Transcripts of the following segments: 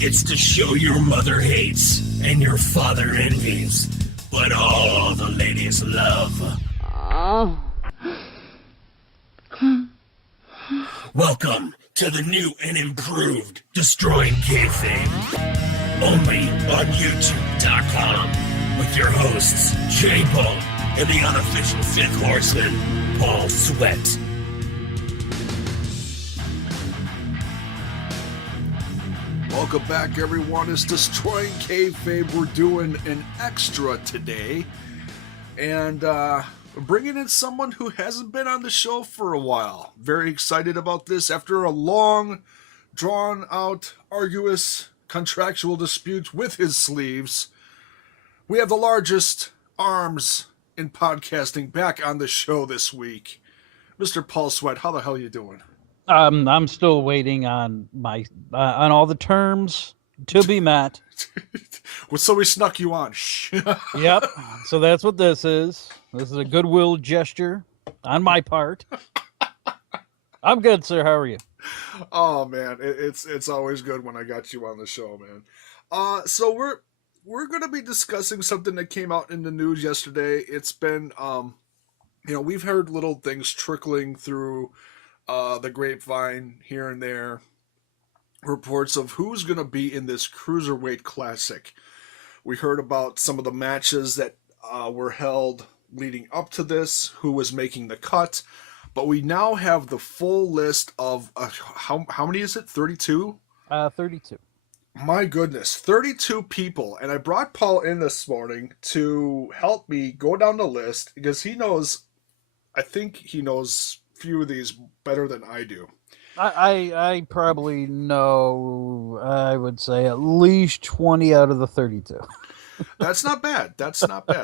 It's the show your mother hates and your father envies, but all the ladies love. Welcome to the new and improved Destroying Kayfabe, only on YouTube.com, with your hosts, JAYBONE and the unofficial fifth horseman, Paul Sweat. Welcome back, everyone. It's Destroying Kayfabe. We're doing an extra today, and bringing in someone who hasn't been on the show for a while. Very excited about this. After a long, drawn-out, arduous contractual dispute with his sleeves, we have the largest arms in podcasting back on the show this week. Mr. Paul Sweat, how the hell are you doing? I'm still waiting on my on all the terms to be met. Well, so we snuck you on. Yep. So that's what this is. This is a goodwill gesture on my part. I'm good, sir. How are you? Oh man, it's always good when I got you on the show, man. So we're gonna be discussing something that came out in the news yesterday. It's been we've heard little things trickling through the grapevine here and there, reports of who's going to be in this Cruiserweight Classic. We heard about some of the matches that were held leading up to this, who was making the cut, but we now have the full list of, how many is it, 32? 32. My goodness, 32 people, and I brought Paul in this morning to help me go down the list, because I think he knows few of these better than I do. I probably know, I would say, at least 20 out of the 32. That's not bad.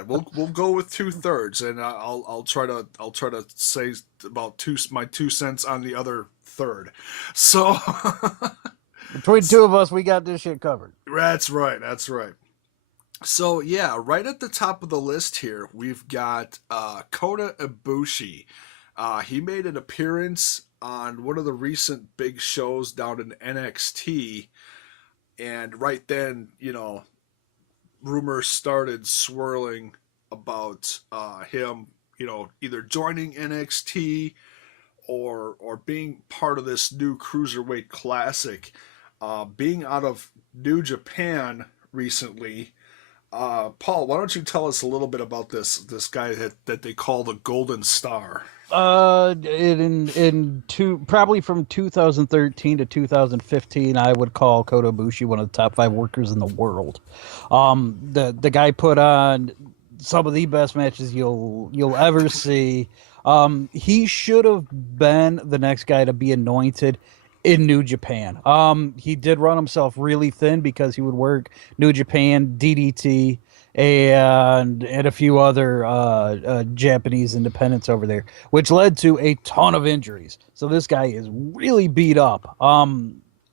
We'll go with 2/3, and I'll try to say about my 2 cents on the other third. So between two of us, we got this shit covered. That's right. So yeah, right at the top of the list here, we've got Kota Ibushi. He made an appearance on one of the recent big shows down in NXT, and right then, rumors started swirling about him, either joining NXT or being part of this new Cruiserweight Classic. Being out of New Japan recently, Paul, why don't you tell us a little bit about this guy that they call the Golden Star? Probably from 2013 to 2015, I would call Kota Ibushi one of the top 5 workers in the world. The guy put on some of the best matches you'll ever see. He should have been the next guy to be anointed in New Japan. He did run himself really thin because he would work New Japan, DDT, and a few other Japanese independents over there, which led to a ton of injuries. So this guy is really beat up.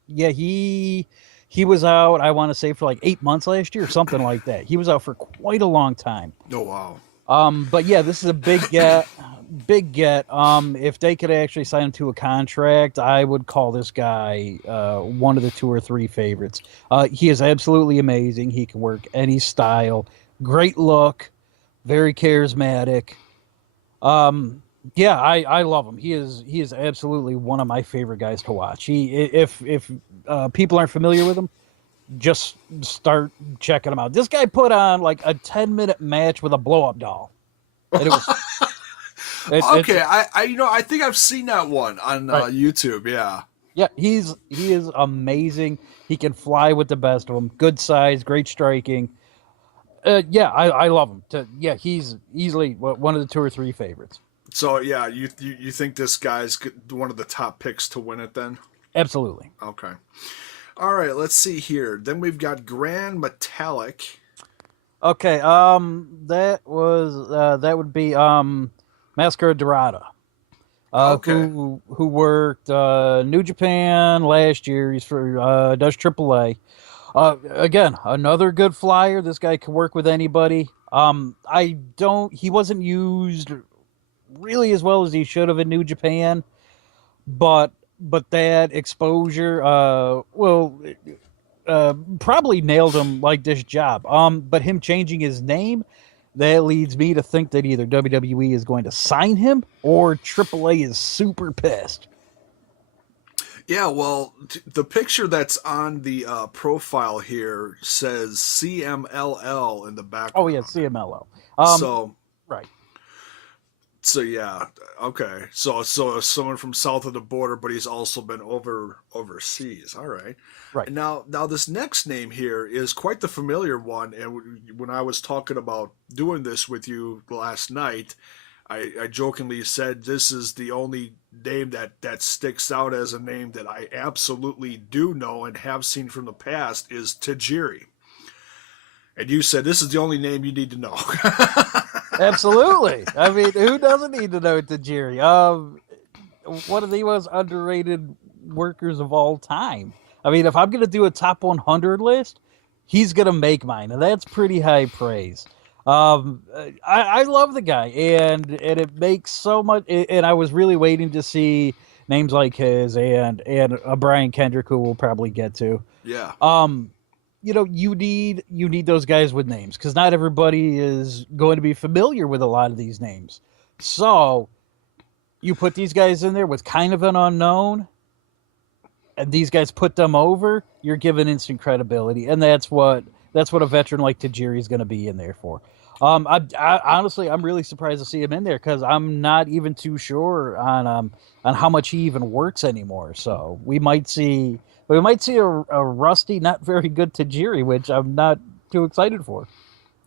He was out, I want to say, for like 8 months last year or something like that. He was out for quite a long time. Oh, wow. But yeah, this is a big get. If they could actually sign him to a contract, I would call this guy one of the 2 or 3 favorites. He is absolutely amazing. He can work any style. Great look. Very charismatic. I love him. He is absolutely one of my favorite guys to watch. If people aren't familiar with him, just start checking him out. This guy put on like a 10-minute match with a blow-up doll. And it was I think I've seen that one on YouTube. Yeah, he is amazing. He can fly with the best of them. Good size, great striking. I love him. He's easily one of the 2 or 3 favorites. So yeah, you think this guy's one of the top picks to win it then? Absolutely. Okay. All right, let's see here. Then we've got Grand Metallic. Okay, that would be Mascara Dorada. Who worked New Japan last year. He's for does AAA. Again, another good flyer. This guy can work with anybody. He wasn't used really as well as he should have in New Japan, but that exposure, probably nailed him like this job. But him changing his name, that leads me to think that either WWE is going to sign him or AAA is super pissed. Yeah, well, the picture that's on the profile here says CMLL in the Oh yeah, background. CMLL. So, Right. so yeah, okay. So someone from south of the border, but he's also been overseas. All right. Right. And now this next name here is quite the familiar one. And when I was talking about doing this with you last night, I jokingly said this is the only name that sticks out as a name that I absolutely do know and have seen from the past is Tajiri. And you said this is the only name you need to know. Absolutely. I mean, who doesn't need to know Tajiri? One of the most underrated workers of all time. I mean, if I'm going to do a top 100 list, he's going to make mine, and that's pretty high praise. I love the guy, and it makes so much. And I was really waiting to see names like his and Brian Kendrick, who we'll probably get to. Yeah. You need those guys with names because not everybody is going to be familiar with a lot of these names. So you put these guys in there with kind of an unknown, and these guys put them over. You're given instant credibility, and that's what a veteran like Tajiri is going to be in there for. Honestly, I'm really surprised to see him in there because I'm not even too sure on how much he even works anymore. So we might see a rusty, not very good Tajiri, which I'm not too excited for.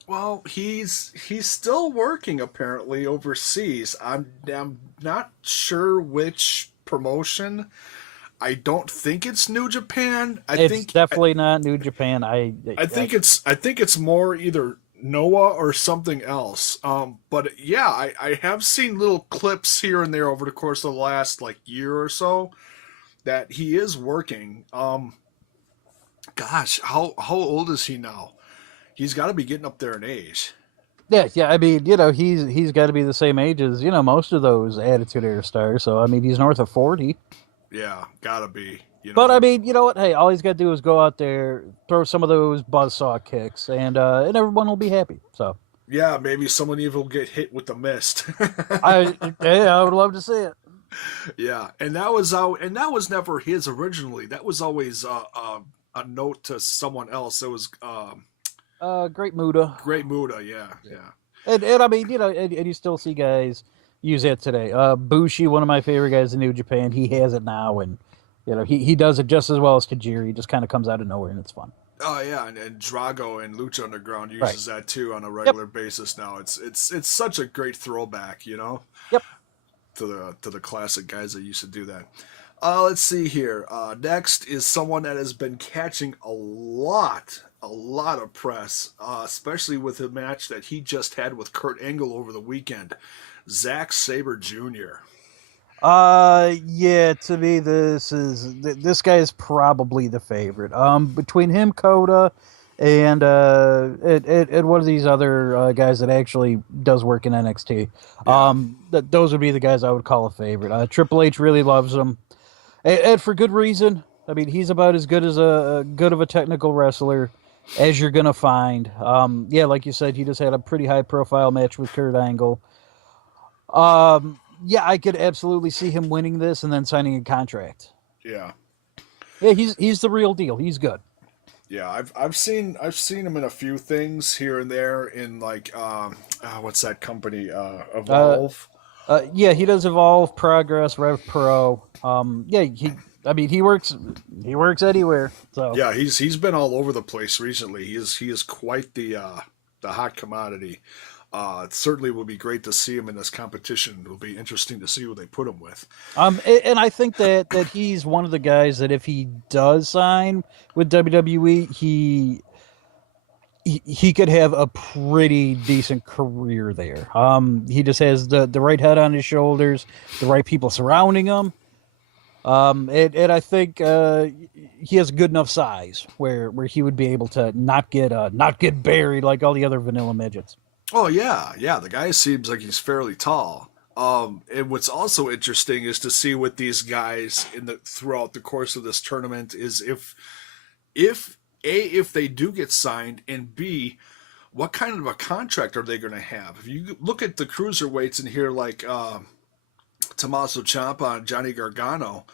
Well, he's still working apparently overseas. I'm not sure which promotion. I don't think it's New Japan. It's definitely not New Japan. I think it's more either Noah or something else. But yeah, I have seen little clips here and there over the course of the last like year or so that he is working. Gosh, how old is he now? He's got to be getting up there in age. yeah. I mean, he's got to be the same age as most of those Attitude Era stars. So I mean, he's north of 40. Yeah, gotta be. But I mean, you know what? Hey, all he's got to do is go out there, throw some of those buzzsaw kicks, and everyone will be happy. So Yeah, maybe someone even will get hit with the mist. I would love to see it. Yeah, and that was never his originally. That was always a note to someone else. It was Great Muda. Great Muda. Yeah, yeah, And I mean, and you still see guys use it today. Bushi, one of my favorite guys in New Japan, he has it now, and he does it just as well as Tajiri. He just kind of comes out of nowhere, and it's fun. Oh yeah, and Drago and Lucha Underground Right. uses that too on a regular basis now. It's such a great throwback, Yep. to the classic guys that used to do that. Let's see here. Next is someone that has been catching a lot of press, especially with the match that he just had with Kurt Angle over the weekend. Zack Sabre Jr. Yeah. To me, this guy is probably the favorite. Between him, Coda, and one of these other guys that actually does work in NXT. Those would be the guys I would call a favorite. Triple H really loves him, and for good reason. I mean, he's about as good as a good of a technical wrestler as you're gonna find. Yeah, like you said, he just had a pretty high profile match with Kurt Angle. Yeah, I could absolutely see him winning this and then signing a contract. Yeah. Yeah, he's the real deal. He's good. Yeah, I've seen him in a few things here and there in like what's that company Evolve. Yeah, he does Evolve, Progress, Rev Pro. Yeah, he works anywhere. So Yeah, he's been all over the place recently. He is quite the hot commodity. It certainly will be great to see him in this competition. It'll be interesting to see who they put him with. And I think that he's one of the guys that if he does sign with WWE, he could have a pretty decent career there. He just has the right head on his shoulders, the right people surrounding him. And I think he has good enough size where he would be able to not get buried like all the other vanilla midgets. Oh yeah. The guy seems like he's fairly tall. And what's also interesting is to see with these guys throughout the course of this tournament is if A, if they do get signed, and B, what kind of a contract are they going to have? If you look at the cruiserweights in here, like Tommaso Ciampa and Johnny Gargano,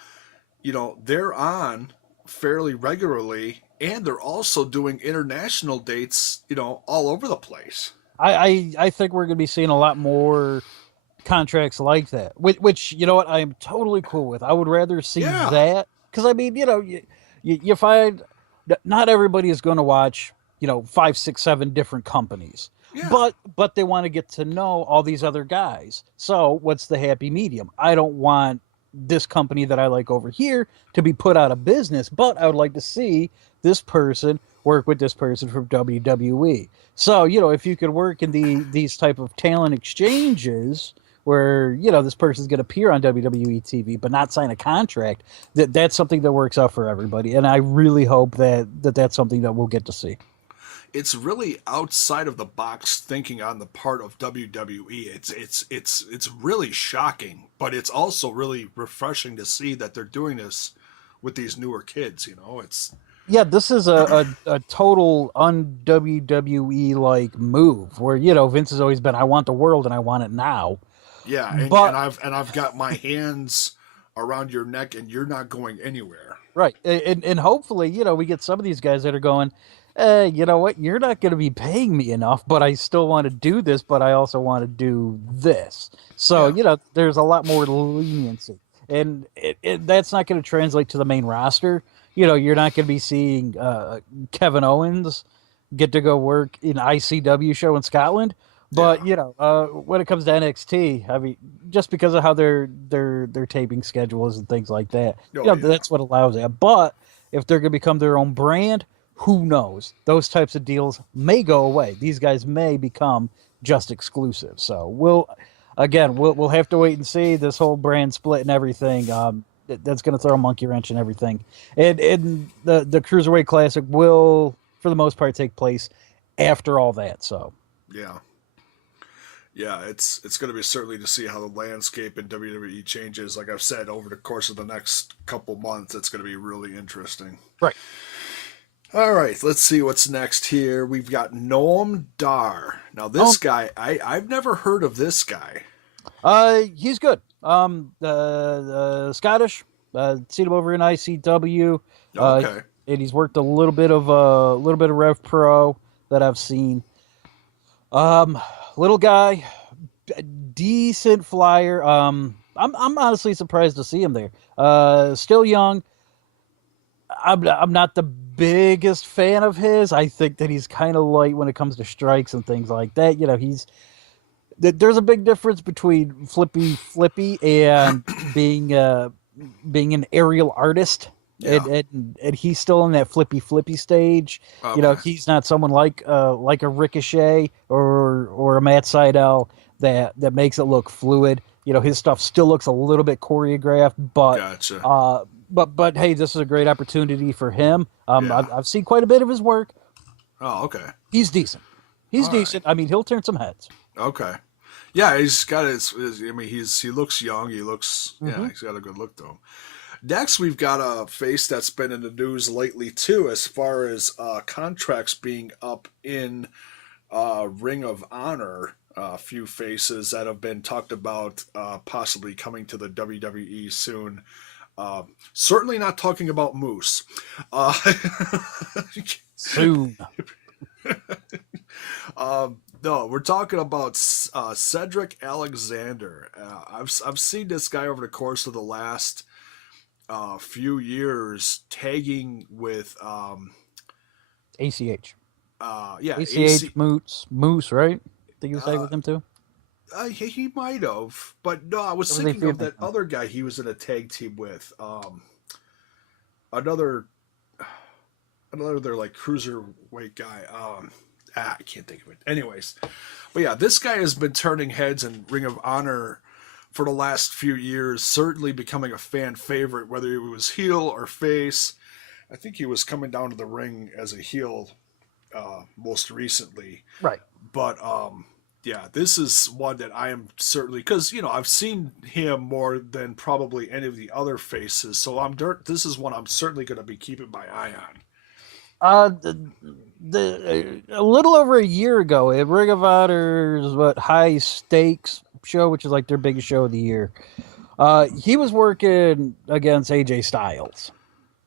they're on fairly regularly, and they're also doing international dates, all over the place. I think we're going to be seeing a lot more contracts like that, which you know what, I am totally cool with. I would rather see Yeah, that because I mean, you find that not everybody is going to watch, five, six, seven different companies, yeah, but they want to get to know all these other guys. So what's the happy medium? I don't want this company that I like over here to be put out of business, but I would like to see this person work with this person from WWE. So, if you could work in these type of talent exchanges where, this person's going to appear on WWE TV but not sign a contract, that's something that works out for everybody. And I really hope that's something that we'll get to see. it's really outside of the box thinking on the part of WWE. It's really shocking, but it's also really refreshing to see that they're doing this with these newer kids. It's Yeah, this is a total un WWE like move where, Vince has always been, I want the world and I want it now. yeah, and But I've got my hands around your neck, and you're not going anywhere. right, and hopefully, we get some of these guys that are going, you know what, you're not going to be paying me enough, but I still want to do this, but I also want to do this. So, Yeah, there's a lot more leniency, and that's not going to translate to the main roster. You're not going to be seeing Kevin Owens get to go work in ICW show in Scotland. But yeah, when it comes to NXT, I mean, just because of how their taping schedule is and things like that, oh yeah, that's what allows that. But if they're going to become their own brand, who knows? Those types of deals may go away. These guys may become just exclusive. So we'll have to wait and see this whole brand split and everything. That's going to throw a monkey wrench in everything. And the Cruiserweight Classic will, for the most part, take place after all that. So. yeah. Yeah, it's going to be certainly to see how the landscape in WWE changes. Like I've said, over the course of the next couple months, it's going to be really interesting. Right. All right, let's see what's next here. We've got Noam Dar. Now, Oh, this guy, I've never heard of this guy. he's good. Scottish. Seen him over in ICW. Okay. And he's worked a little bit of Rev Pro that I've seen. Little guy, decent flyer. I'm honestly surprised to see him there. Still young. I'm not the biggest fan of his. I think that he's kind of light when it comes to strikes and things like that. There's a big difference between flippy and being an aerial artist. Yeah. And he's still in that flippy stage. Okay. He's not someone like a Ricochet or a Matt Sydal that makes it look fluid. His stuff still looks a little bit choreographed, but Gotcha. but hey, this is a great opportunity for him. Yeah. I've seen quite a bit of his work. Oh, okay. He's decent. He's All right. decent. I mean, he'll turn some heads. Okay. Yeah, he's got I mean, he looks young. He looks, Mm-hmm. yeah, he's got a good look to him. Next, we've got a face that's been in the news lately too, as far as contracts being up in Ring of Honor. A few faces that have been talked about possibly coming to the WWE soon. Certainly not talking about Moose. Uh, Soon. no, we're talking about Cedric Alexander. I've seen this guy over the course of the last few years tagging with ACH. yeah, ACH Moose, right? Think you was with him too? he might have, but no, I was Or were they thinking of that feuding? other guy he was in a tag team with. Another they're like cruiserweight guy. I can't think of it. Anyways, but yeah, this guy has been turning heads in Ring of Honor for the last few years, certainly becoming a fan favorite, whether he was heel or face. I think he was coming down to the ring as a heel most recently. Right. But yeah, this is one that I am certainly, because I've seen him more than probably any of the other faces, so this is one I'm certainly going to be keeping my eye on. A little over a year ago at Ring of Honor's high stakes show, which is like their biggest show of the year. He was working against AJ Styles,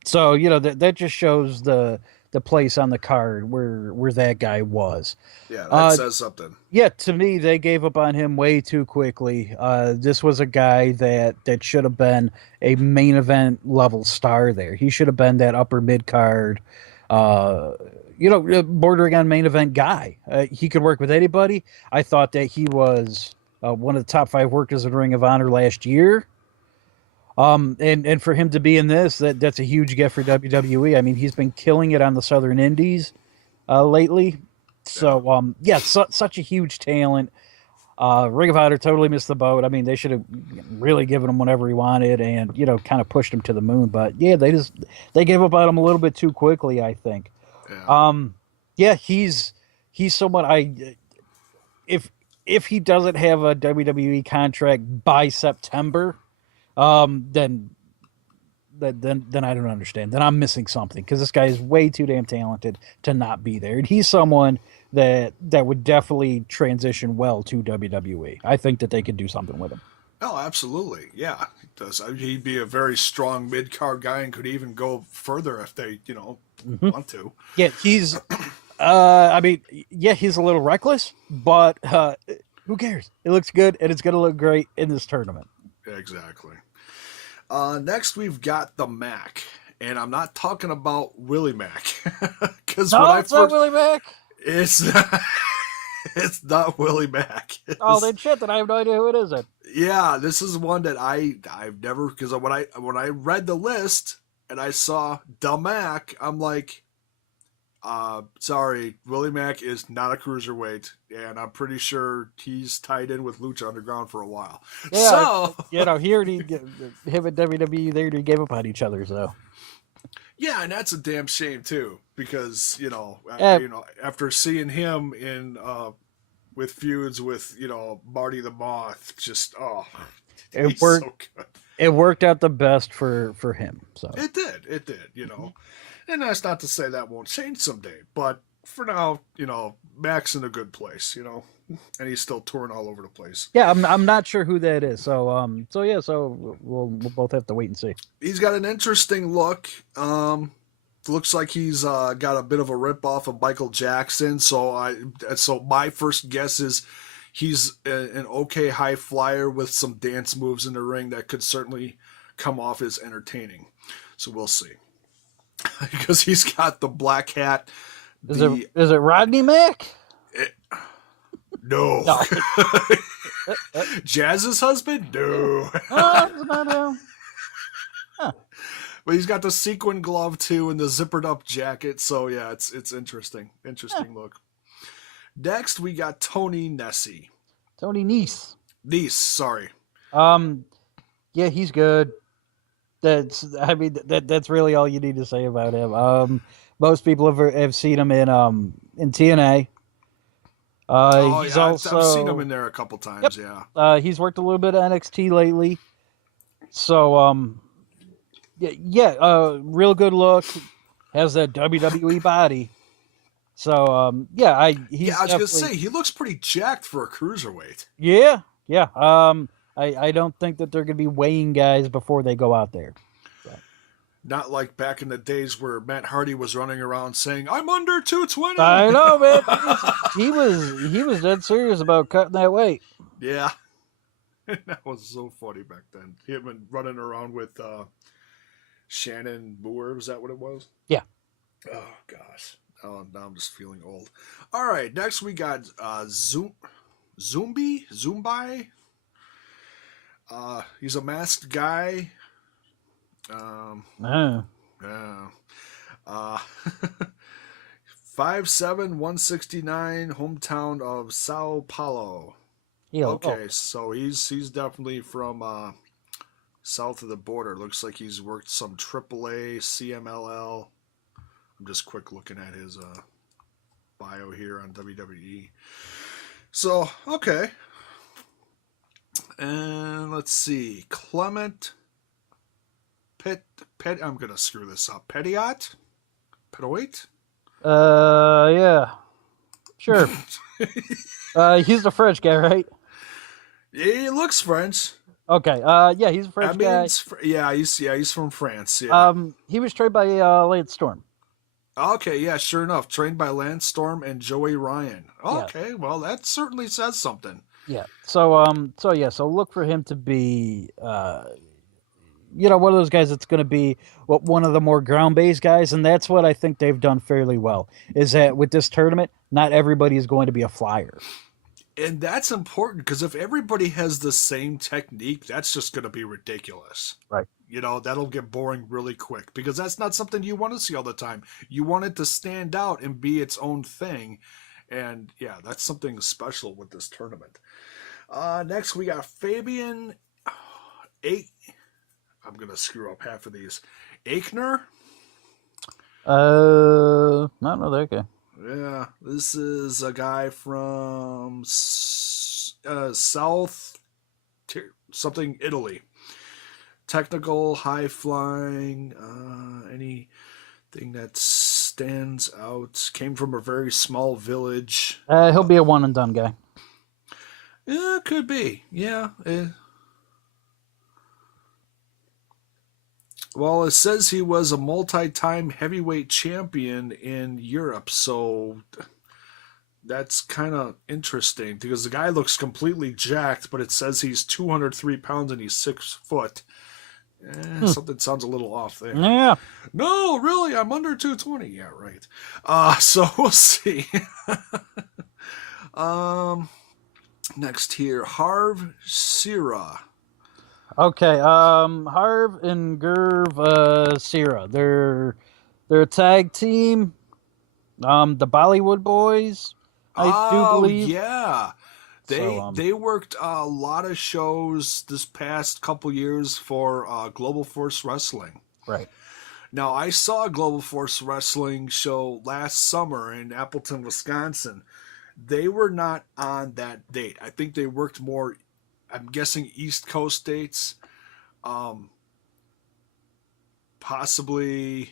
so that just shows the place on the card where that guy was. Yeah, that says something. Yeah, to me, they gave up on him way too quickly. This was a guy that should have been a main event level star there. He should have been that upper mid card, bordering on main event guy. He could work with anybody. I thought that he was one of the top 5 workers in Ring of Honor last year. And for him to be in this, that's a huge gift for WWE. I mean, he's been killing it on the Southern Indies lately. So, such a huge talent. Ring of Honor totally missed the boat. I mean, they should have really given him whatever he wanted and, kind of pushed him to the moon. But, yeah, they gave up on him a little bit too quickly, I think. Yeah. He's someone if he doesn't have a WWE contract by September, then I don't understand. Then I'm missing something because this guy is way too damn talented to not be there. And he's someone that would definitely transition well to WWE. I think that they could do something with him. Oh, absolutely. Yeah. He'd be a very strong mid-card guy and could even go further if they, want to. Yeah, he's he's a little reckless, but who cares? It looks good and it's going to look great in this tournament. Exactly. Next, we've got the Mac, and I'm not talking about Willie Mac because not Willie Mac. It's it's not Willie Mac. Then shit. Then I have no idea who it is. Then. Yeah, this is one that I've never because when I read the list and I saw the Mac, I'm like, sorry, Willie Mack is not a cruiserweight, and I'm pretty sure he's tied in with Lucha Underground for a while. Yeah, so he already him and WWE they gave up on each other. So yeah, and that's a damn shame too, because Yeah. after seeing him in with feuds with Marty the Moth, just it worked. So good. It worked out the best for him. So it did, And that's not to say that won't change someday, but for now, Mac's in a good place, and he's still touring all over the place. Yeah, I'm not sure who that is. So we'll both have to wait and see. He's got an interesting look. Looks like he's got a bit of a rip off of Michael Jackson. So my first guess is he's an okay high flyer with some dance moves in the ring that could certainly come off as entertaining. So we'll see. Because he's got the black hat. Is it Rodney Mack? No. Jazz's husband? No. It's not him. Huh. But he's got the sequin glove too and the zippered up jacket. So yeah, it's interesting. Interesting look. Next we got Tony Nese. Tony Nese. Sorry. Yeah, he's good. That's really all you need to say about him. Most people have seen him in TNA. He's also I've seen him in there a couple times. Yep. Yeah. He's worked a little bit of NXT lately. So real good look. Has that WWE body. So I was gonna say he looks pretty jacked for a cruiserweight. Yeah. I don't think that they're going to be weighing guys before they go out there. So. Not like back in the days where Matt Hardy was running around saying, "I'm under 220." I know, man. He was dead serious about cutting that weight. Yeah, that was so funny back then. He had been running around with Shannon Moore. Was that what it was? Yeah. Oh gosh. Oh, now I'm just feeling old. All right, next we got Zumbi. He's a masked guy. 5'7", 169, hometown of Sao Paulo. So he's definitely from south of the border. Looks like he's worked some AAA, CMLL. I'm just quick looking at his bio here on WWE. So, okay. And let's see. Clement I'm going to screw this up. Petiot? Yeah, sure. He's the French guy, right? He looks French. Okay. Yeah, he's a I French mean, guy. he's from France. Yeah. He was trained by Lance Storm. Okay, yeah, sure enough. Trained by Lance Storm and Joey Ryan. Yeah. Okay, well, that certainly says something. Yeah. So look for him to be, one of those guys that's going to be one of the more ground-based guys, and that's what I think they've done fairly well. Is that with this tournament, not everybody is going to be a flyer. And that's important because if everybody has the same technique, that's just going to be ridiculous. Right. That'll get boring really quick because that's not something you want to see all the time. You want it to stand out and be its own thing. And yeah, that's something special with this tournament. Next, we got Fabian. I'm going to screw up half of these. Aikner? I don't know that guy. Yeah, this is a guy from South something Italy. Technical, high flying, anything that stands out. Came from a very small village. He'll be a one and done guy. Yeah, could be. Yeah. Well, it says he was a multi-time heavyweight champion in Europe, so that's kind of interesting because the guy looks completely jacked, but it says he's 203 pounds and he's 6 foot. Something sounds a little off there. Yeah. No, really, I'm under 220. Yeah, right. So we'll see. Next here, Harv Sira. Okay, Harv and Gerv Sira. They're a tag team. The Bollywood Boys, I do believe. Yeah. They worked a lot of shows this past couple years for Global Force Wrestling. Right. Now, I saw a Global Force Wrestling show last summer in Appleton, Wisconsin. They were not on that date. I think they worked more, I'm guessing, East Coast dates. Possibly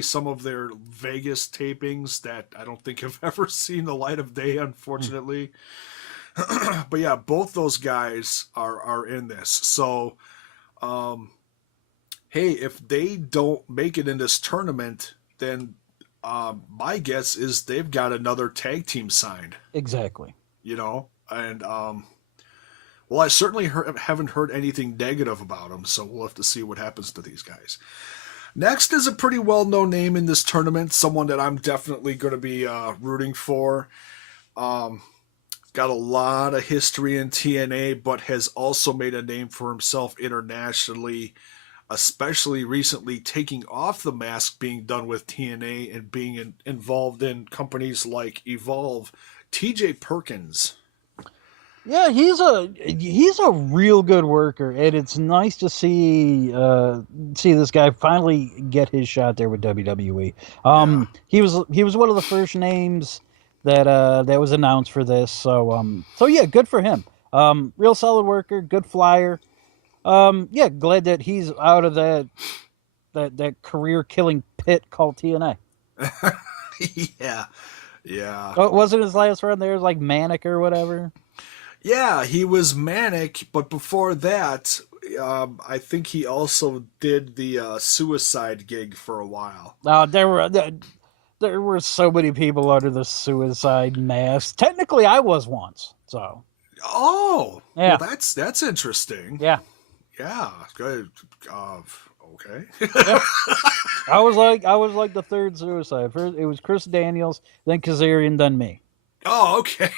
some of their Vegas tapings that I don't think have ever seen the light of day, unfortunately. But yeah, both those guys are in this. So, hey, if they don't make it in this tournament, then my guess is they've got another tag team signed. Exactly. And well, I certainly haven't heard anything negative about them, so we'll have to see what happens to these guys. Next is a pretty well-known name in this tournament, someone that I'm definitely going to be rooting for. Got a lot of history in TNA, but has also made a name for himself internationally, especially recently taking off the mask, being done with TNA and being involved in companies like Evolve. TJ Perkins. Yeah, he's a real good worker, and it's nice to see this guy finally get his shot there with WWE. He was one of the first names that was announced for this, so yeah, good for him. Real solid worker, good flyer. Yeah, glad that he's out of that career killing pit called TNA. Yeah. Wasn't his last run there like Manic or whatever? Yeah, he was Manic, but before that, I think he also did the Suicide gig for a while. There were so many people under the Suicide mask. Technically, I was once. So. Oh, yeah. Well, that's interesting. Yeah. Yeah. Good. Okay. Yeah. I was like the third Suicide. First, it was Chris Daniels, then Kazarian, then me. Oh, okay.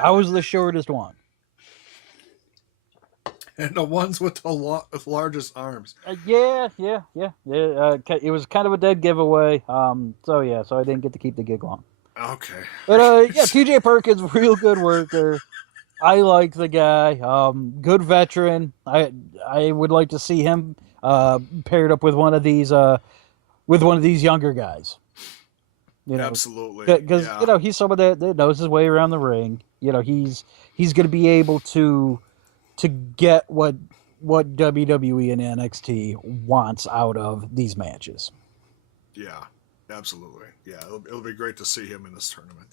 I was the shortest one. And the ones with the largest arms. Yeah. It was kind of a dead giveaway. So I didn't get to keep the gig long. Okay. But yeah, TJ Perkins, real good worker. I like the guy. Good veteran. I would like to see him paired up with one of these younger guys. Absolutely. Because he's someone that knows his way around the ring. He's going to be able to get what WWE and NXT wants out of these matches. Yeah. Absolutely. Yeah, it'll be great to see him in this tournament.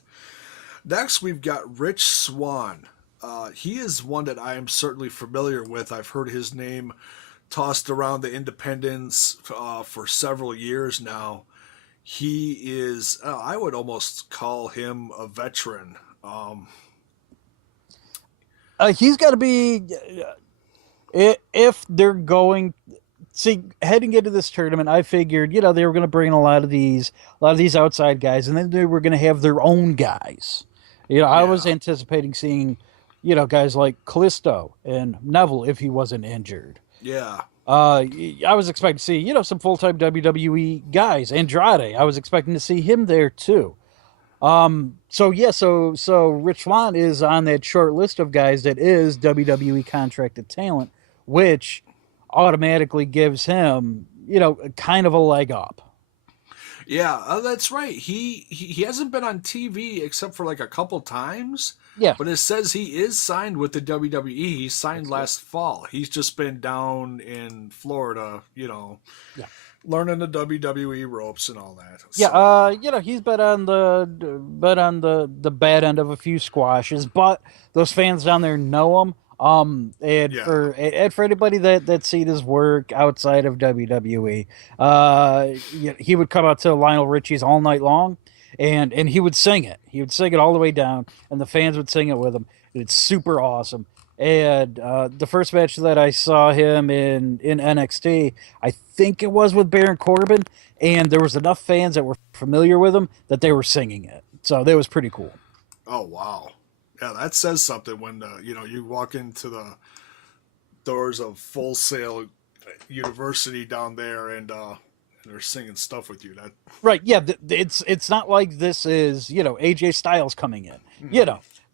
Next, we've got Rich Swann. He is one that I am certainly familiar with. I've heard his name tossed around the independents for several years now. He is, I would almost call him a veteran. He's got to be if they're going. See, heading into this tournament, I figured they were going to bring in a lot of these outside guys, and then they were going to have their own guys. I was Yeah. anticipating seeing guys like Callisto and Neville if he wasn't injured. Yeah. I was expecting to see some full time WWE guys. Andrade, I was expecting to see him there too. So yeah, so Rich Swann is on that short list of guys that is WWE contracted talent, which automatically gives him, kind of a leg up. Yeah, that's right. He hasn't been on TV except for like a couple times. Yeah, But it says he is signed with the WWE. He signed that's it. last fall. He's just been down in Florida, Yeah. learning the WWE ropes and all that. Yeah, So, he's been on the bad end of a few squashes, but those fans down there know him. yeah. And for anybody that seen his work outside of WWE, he would come out to Lionel Richie's all night long, and he would sing it. He would sing it all the way down, and the fans would sing it with him. It's super awesome. And the first match that I saw him in NXT, I think it was with Baron Corbin, and there was enough fans that were familiar with him that they were singing it. So that was pretty cool. Oh, wow. Yeah, that says something when, you walk into the doors of Full Sail University down there and they're singing stuff with you. That Right? Yeah. It's not like this is AJ Styles coming in.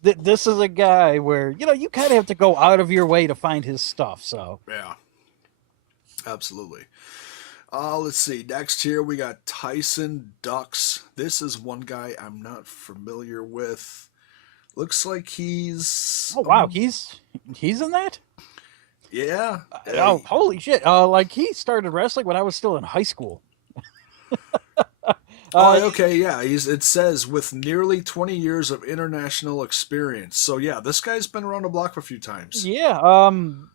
This is a guy where you kind of have to go out of your way to find his stuff. So Yeah, absolutely. Let's see. Next here we got Tyson Ducks. This is one guy I'm not familiar with. Looks like he's oh wow, he's in that. yeah. Oh holy shit! Like he started wrestling when I was still in high school. Oh, okay, yeah. It says with nearly 20 years of international experience. So yeah, this guy's been around the block a few times. Yeah. I'm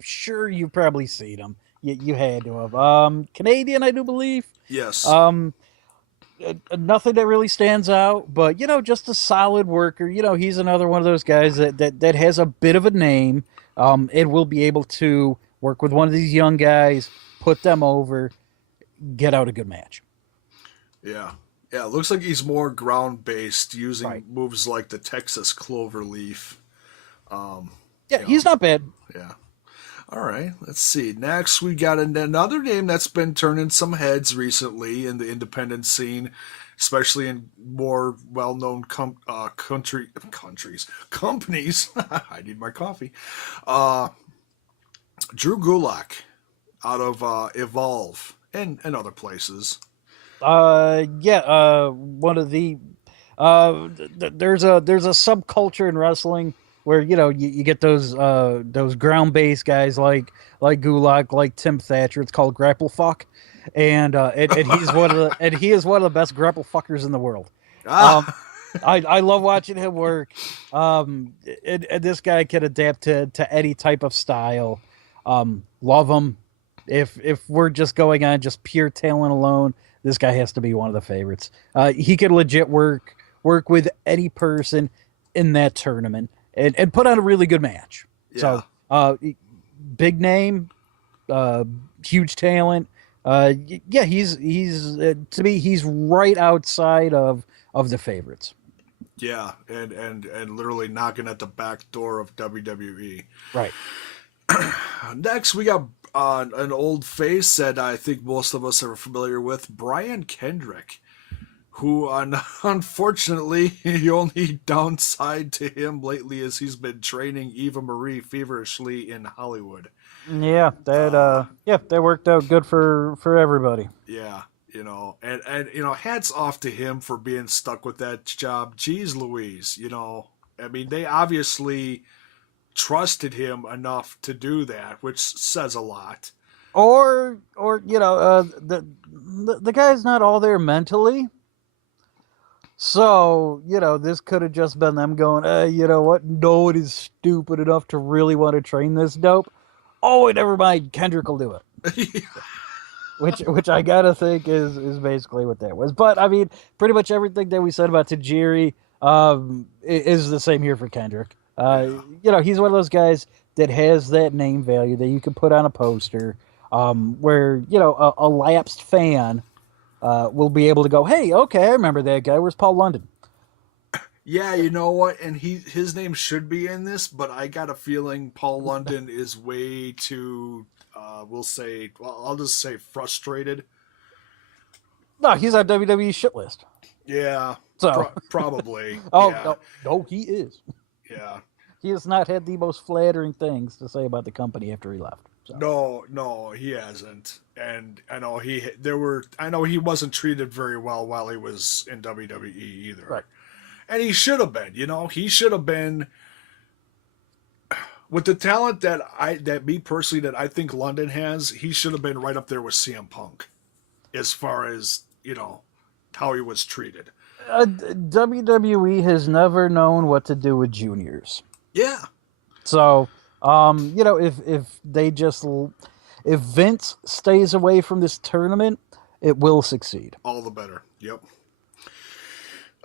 sure you've probably seen him. You had to have. Canadian, I do believe. Yes. Um, Nothing that really stands out, but just a solid worker. He's another one of those guys that has a bit of a name. And will be able to work with one of these young guys, put them over, get out a good match. Yeah. Yeah, it looks like he's more ground based using Right. moves like the Texas Cloverleaf. Um, Yeah, you know, he's not bad. yeah. All right, let's see. Next, we got another name that's been turning some heads recently in the independent scene, especially in more well-known companies. I need my coffee. Uh, Drew Gulak out of Evolve and other places. Yeah. One of the there's a subculture in wrestling where you get those ground based guys like Gulak, like Tim Thatcher. It's called grapple fuck, and he's one of the and he is one of the best grapple fuckers in the world. Um, Ah, I love watching him work. And this guy can adapt to any type of style. Love him. If we're just going on just pure talent alone, this guy has to be one of the favorites. He could legit work with any person in that tournament and put on a really good match. yeah, So big name, huge talent. Yeah, he's to me he's right outside of the favorites. yeah, and literally knocking at the back door of WWE. Right. Next, we got an old face that I think most of us are familiar with, Brian Kendrick, who unfortunately the only downside to him lately is he's been training Eva Marie feverishly in Hollywood. Yeah, that worked out good for everybody. Yeah, and hats off to him for being stuck with that job. Jeez Louise, I mean, they obviously trusted him enough to do that, which says a lot. or the guy's not all there mentally. So, this could have just been them going, you know what? No one is stupid enough to really want to train this dope. Oh, never mind. Kendrick will do it. Which I gotta think is basically what that was. But I mean, pretty much everything that we said about Tajiri is the same here for Kendrick. He's one of those guys that has that name value that you can put on a poster, where a lapsed fan will be able to go, hey, okay, I remember that guy. Where's Paul London? Yeah, you know what? And his name should be in this, but I got a feeling Paul London is way too. I'll just say frustrated. No, he's on WWE shit list. Yeah, So probably. oh yeah. no, he is. Yeah. He has not had the most flattering things to say about the company after he left. So. No, he hasn't. And I know he wasn't treated very well while he was in WWE either. Right. And he should have been. He should have been. With the talent that I think London has, he should have been right up there with CM Punk, as far as how he was treated. WWE has never known what to do with juniors. Yeah. So, if Vince stays away from this tournament, it will succeed. All the better. Yep.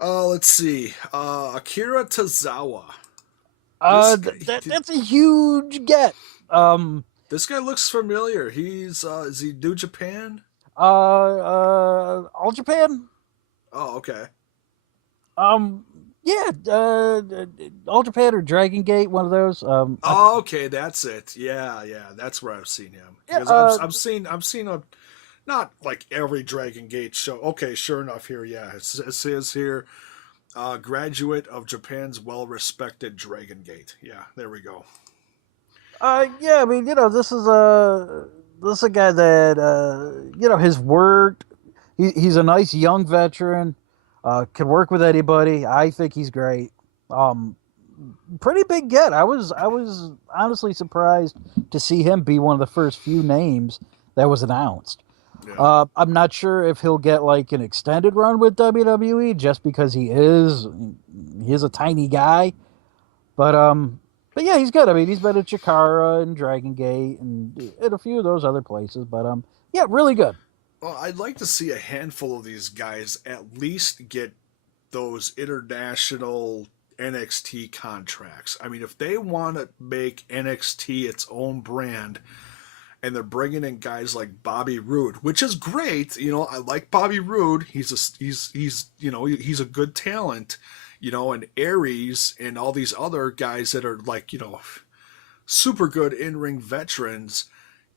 Let's see. Akira Tozawa. That's a huge get. This guy looks familiar. Is he New Japan? All Japan. Oh, okay. Yeah, All Japan or Dragon Gate, one of those. Okay, that's it. Yeah, that's where I've seen him. Because I've seen a, not like every Dragon Gate show. Okay, sure enough, here, yeah, it says here, graduate of Japan's well-respected Dragon Gate. Yeah, there we go. Yeah, I mean, this is a guy that has worked. He's a nice young veteran. Can work with anybody. I think he's great. Pretty big get. I was honestly surprised to see him be one of the first few names that was announced. Yeah. I'm not sure if he'll get like an extended run with WWE just because he is a tiny guy, but yeah, he's good. I mean, he's been at Chikara and Dragon Gate and a few of those other places, but yeah, really good. Well, I'd like to see a handful of these guys at least get those international NXT contracts. I mean, if they want to make NXT its own brand and they're bringing in guys like Bobby Roode, which is great. I like Bobby Roode. He's a good talent, and Aries and all these other guys that are like, super good in-ring veterans.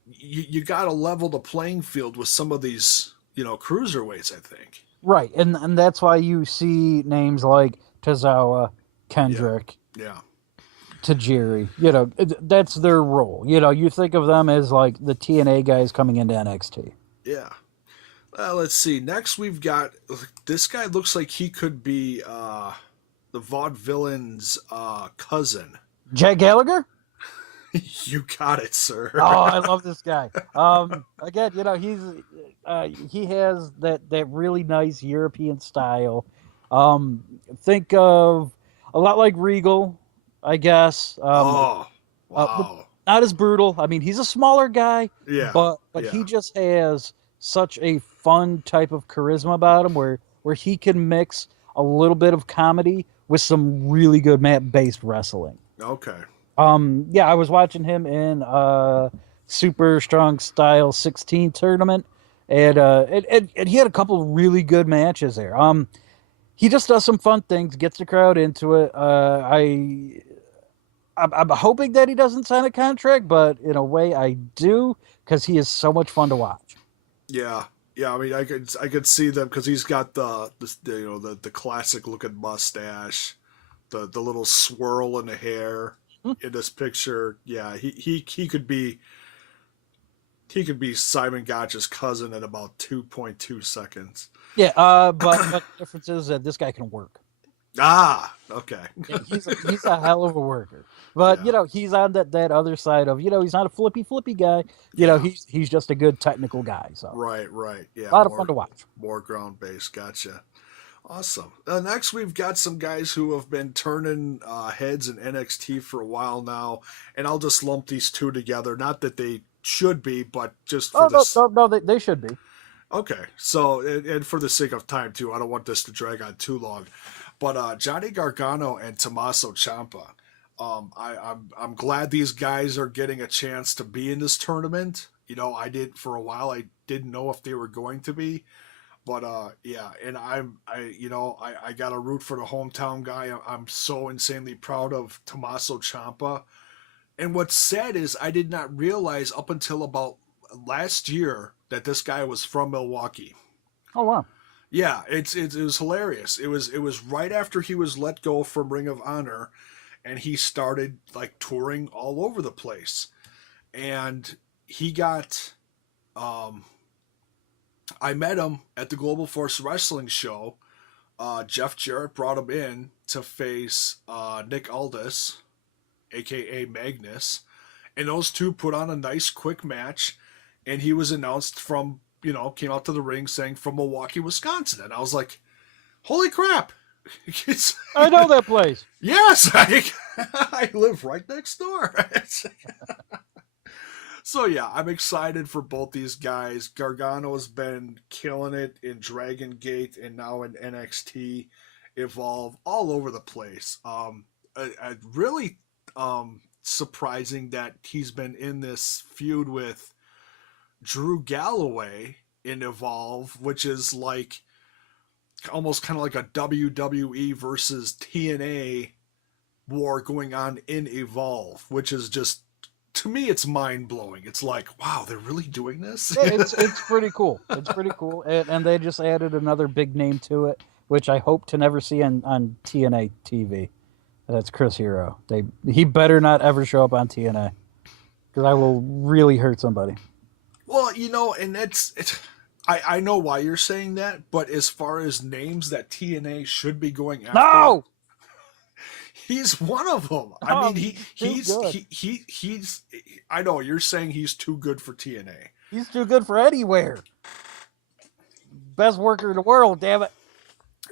You got to level the playing field with some of these, cruiserweights, I think. Right, and that's why you see names like Tozawa, Kendrick, yeah. Tajiri. That's their role. You think of them as like the TNA guys coming into NXT. Yeah. Let's see. Next, we've got this guy. Looks like he could be the Vaudevillain's cousin. Jack Gallagher. You got it, sir. Oh, I love this guy. Again, he has that really nice European style. Think of a lot like Regal, I guess. Wow. Not as brutal. I mean, he's a smaller guy. Yeah. But yeah. He just has such a fun type of charisma about him, where he can mix a little bit of comedy with some really good mat-based wrestling. Okay. Yeah, I was watching him in Super Strong Style 16 tournament, and he had a couple really good matches there. He just does some fun things, gets the crowd into it. I'm hoping that he doesn't sign a contract, but in a way I do, because he is so much fun to watch. Yeah. I mean, I could see them because he's got the classic looking mustache, the little swirl in the hair. In this picture, yeah, he could be Simon Gotch's cousin in about 2.2 seconds. Yeah, but the difference is that this guy can work. Ah, okay. Yeah, he's a hell of a worker. But Yeah. he's on that other side of he's not a flippy guy. Yeah. He's just a good technical guy. So Right, right. Yeah, a lot of fun to watch. more ground based. Gotcha. Awesome. Next, we've got some guys who have been turning heads in NXT for a while now, and I'll just lump these two together. Not that they should be, but just for Oh this. no, they should be. Okay, so and for the sake of time too, I don't want this to drag on too long, but Johnny Gargano and Tommaso Ciampa. I'm glad these guys are getting a chance to be in this tournament. I did for a while. I didn't know if they were going to be, but yeah, and I got to root for the hometown guy. I'm so insanely proud of Tommaso Ciampa. And what's sad is I did not realize up until about last year that this guy was from Milwaukee. Oh wow. Yeah, it was hilarious. It was right after he was let go from Ring of Honor, and he started like touring all over the place. And he got, I met him at the Global Force Wrestling show. Jeff Jarrett brought him in to face Nick Aldis, aka Magnus, and those two put on a nice quick match. And he was announced from, came out to the ring saying from Milwaukee, Wisconsin. And I was like, holy crap. I know that place. Yes, I live right next door. So yeah, I'm excited for both these guys. Gargano's been killing it in Dragon Gate and now in NXT Evolve all over the place. Really surprising that he's been in this feud with Drew Galloway in Evolve, which is like almost kind of like a WWE versus TNA war going on in Evolve, which is just, to me, it's mind blowing. It's like, wow, they're really doing this. Yeah, it's pretty cool. It's pretty cool, and they just added another big name to it, which I hope to never see on TNA TV. That's Chris Hero. He better not ever show up on TNA because I will really hurt somebody. Well, and I know why you're saying that, but as far as names that TNA should be going after, No, he's one of them. No, I mean, he's he's. I know you're saying he's too good for TNA. he's too good for anywhere. Best worker in the world, damn it.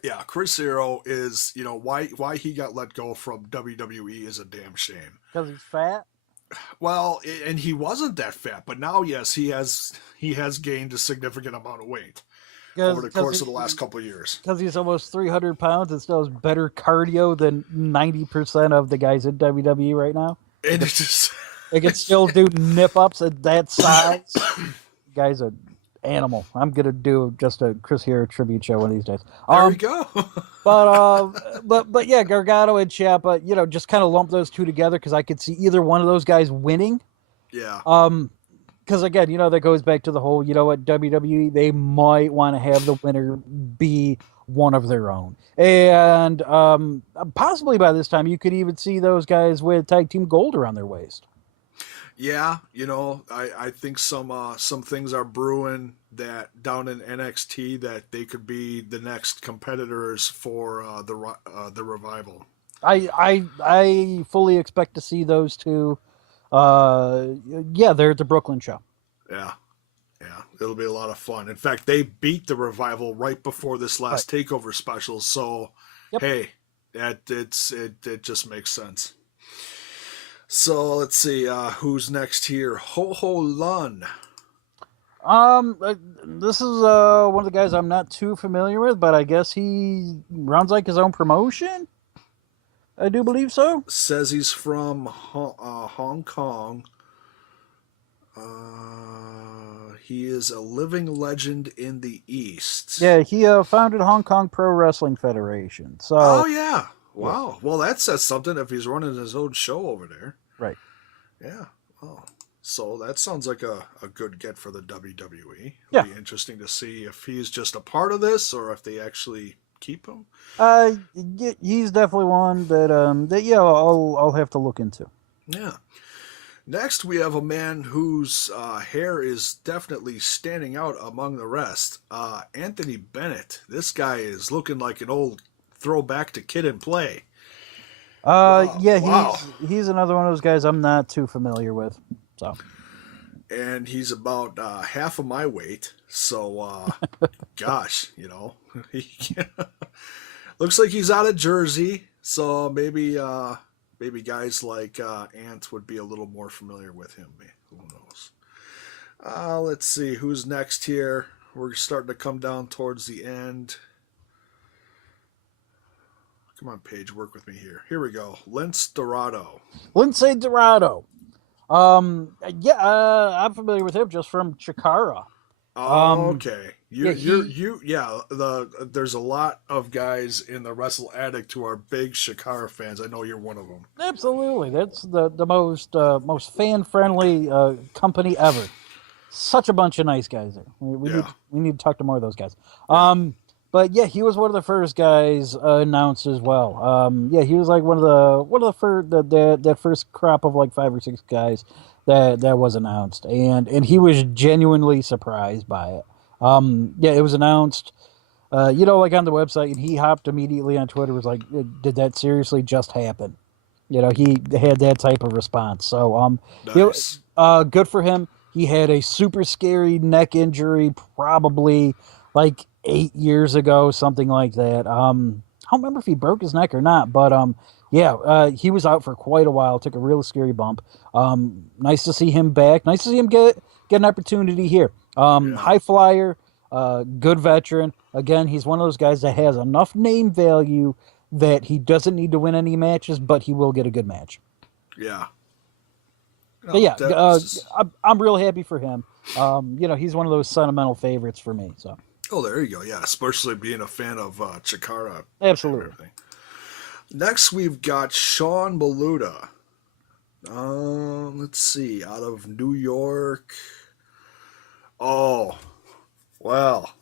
Yeah, Chris Hero is. Why he got let go from WWE is a damn shame. Because he's fat. Well, and he wasn't that fat, but now yes, he has gained a significant amount of weight over the course of the last couple of years. Because he's almost 300 pounds and still has better cardio than 90% of the guys in WWE right now. And it's just They can still do nip ups at that size. Guy's an animal. I'm gonna do just a Chris Hero tribute show one of these days. There we go. but yeah, Gargano and Ciampa, just kind of lump those two together because I could see either one of those guys winning. Yeah. Because again, that goes back to the whole, what WWE, they might want to have the winner be one of their own, and possibly by this time you could even see those guys with tag team gold around their waist. Yeah, I think some things are brewing that down in NXT that they could be the next competitors for the Revival. I fully expect to see those two. They're at the Brooklyn show. Yeah, it'll be a lot of fun. In fact, they beat the Revival right before this last Takeover special, so hey, it just makes sense. So let's see, who's next here? Ho Ho Lun. This is one of the guys I'm not too familiar with, but I guess he runs like his own promotion. I do believe so. Says he's from Hong Kong. He is a living legend in the East. Yeah, he founded Hong Kong Pro Wrestling Federation. So. Oh yeah. Wow. Well, that says something if he's running his own show over there. Right. Yeah. Oh. So that sounds like a good get for the WWE. Yeah. It'll be interesting to see if he's just a part of this or if they actually keep him. He's definitely one that I'll have to look into. Yeah. Next, we have a man whose hair is definitely standing out among the rest. Anthony Bennett. This guy is looking like an old throwback to Kid and Play. Yeah, Wow. he's another one of those guys I'm not too familiar with. So, And he's about half of my weight. So, gosh, he looks like he's out of Jersey. So maybe guys like Ant would be a little more familiar with him. Who knows? Let's see who's next here. We're starting to come down towards the end. Come on, Paige, work with me here. Here we go. Lince Dorado. Lince Dorado. I'm familiar with him just from Chikara. Okay. Yeah, There's a lot of guys in the Wrestle Addict who are big Shakara fans. I know you're one of them. Absolutely. That's the most fan friendly company ever. Such a bunch of nice guys there. We need to talk to more of those guys. But yeah, he was one of the first guys announced as well. He was like one of the first that first crop of like 5 or 6 guys that was announced, and he was genuinely surprised by it. It was announced, like on the website, and he hopped immediately on Twitter. Was like, "Did that seriously just happen?" He had that type of response. So, Nice. Good for him. He had a super scary neck injury, probably like 8 years ago, something like that. I don't remember if he broke his neck or not, but he was out for quite a while. Took a real scary bump. Nice to see him back. Nice to see him get an opportunity here. High flyer, good veteran. Again, he's one of those guys that has enough name value that he doesn't need to win any matches, but he will get a good match. Yeah. But yeah, I'm real happy for him. He's one of those sentimental favorites for me. So. Oh, there you go. Yeah, especially being a fan of Chikara. Absolutely. Next, we've got Sean Maluda. Let's see, out of New York. Oh, well.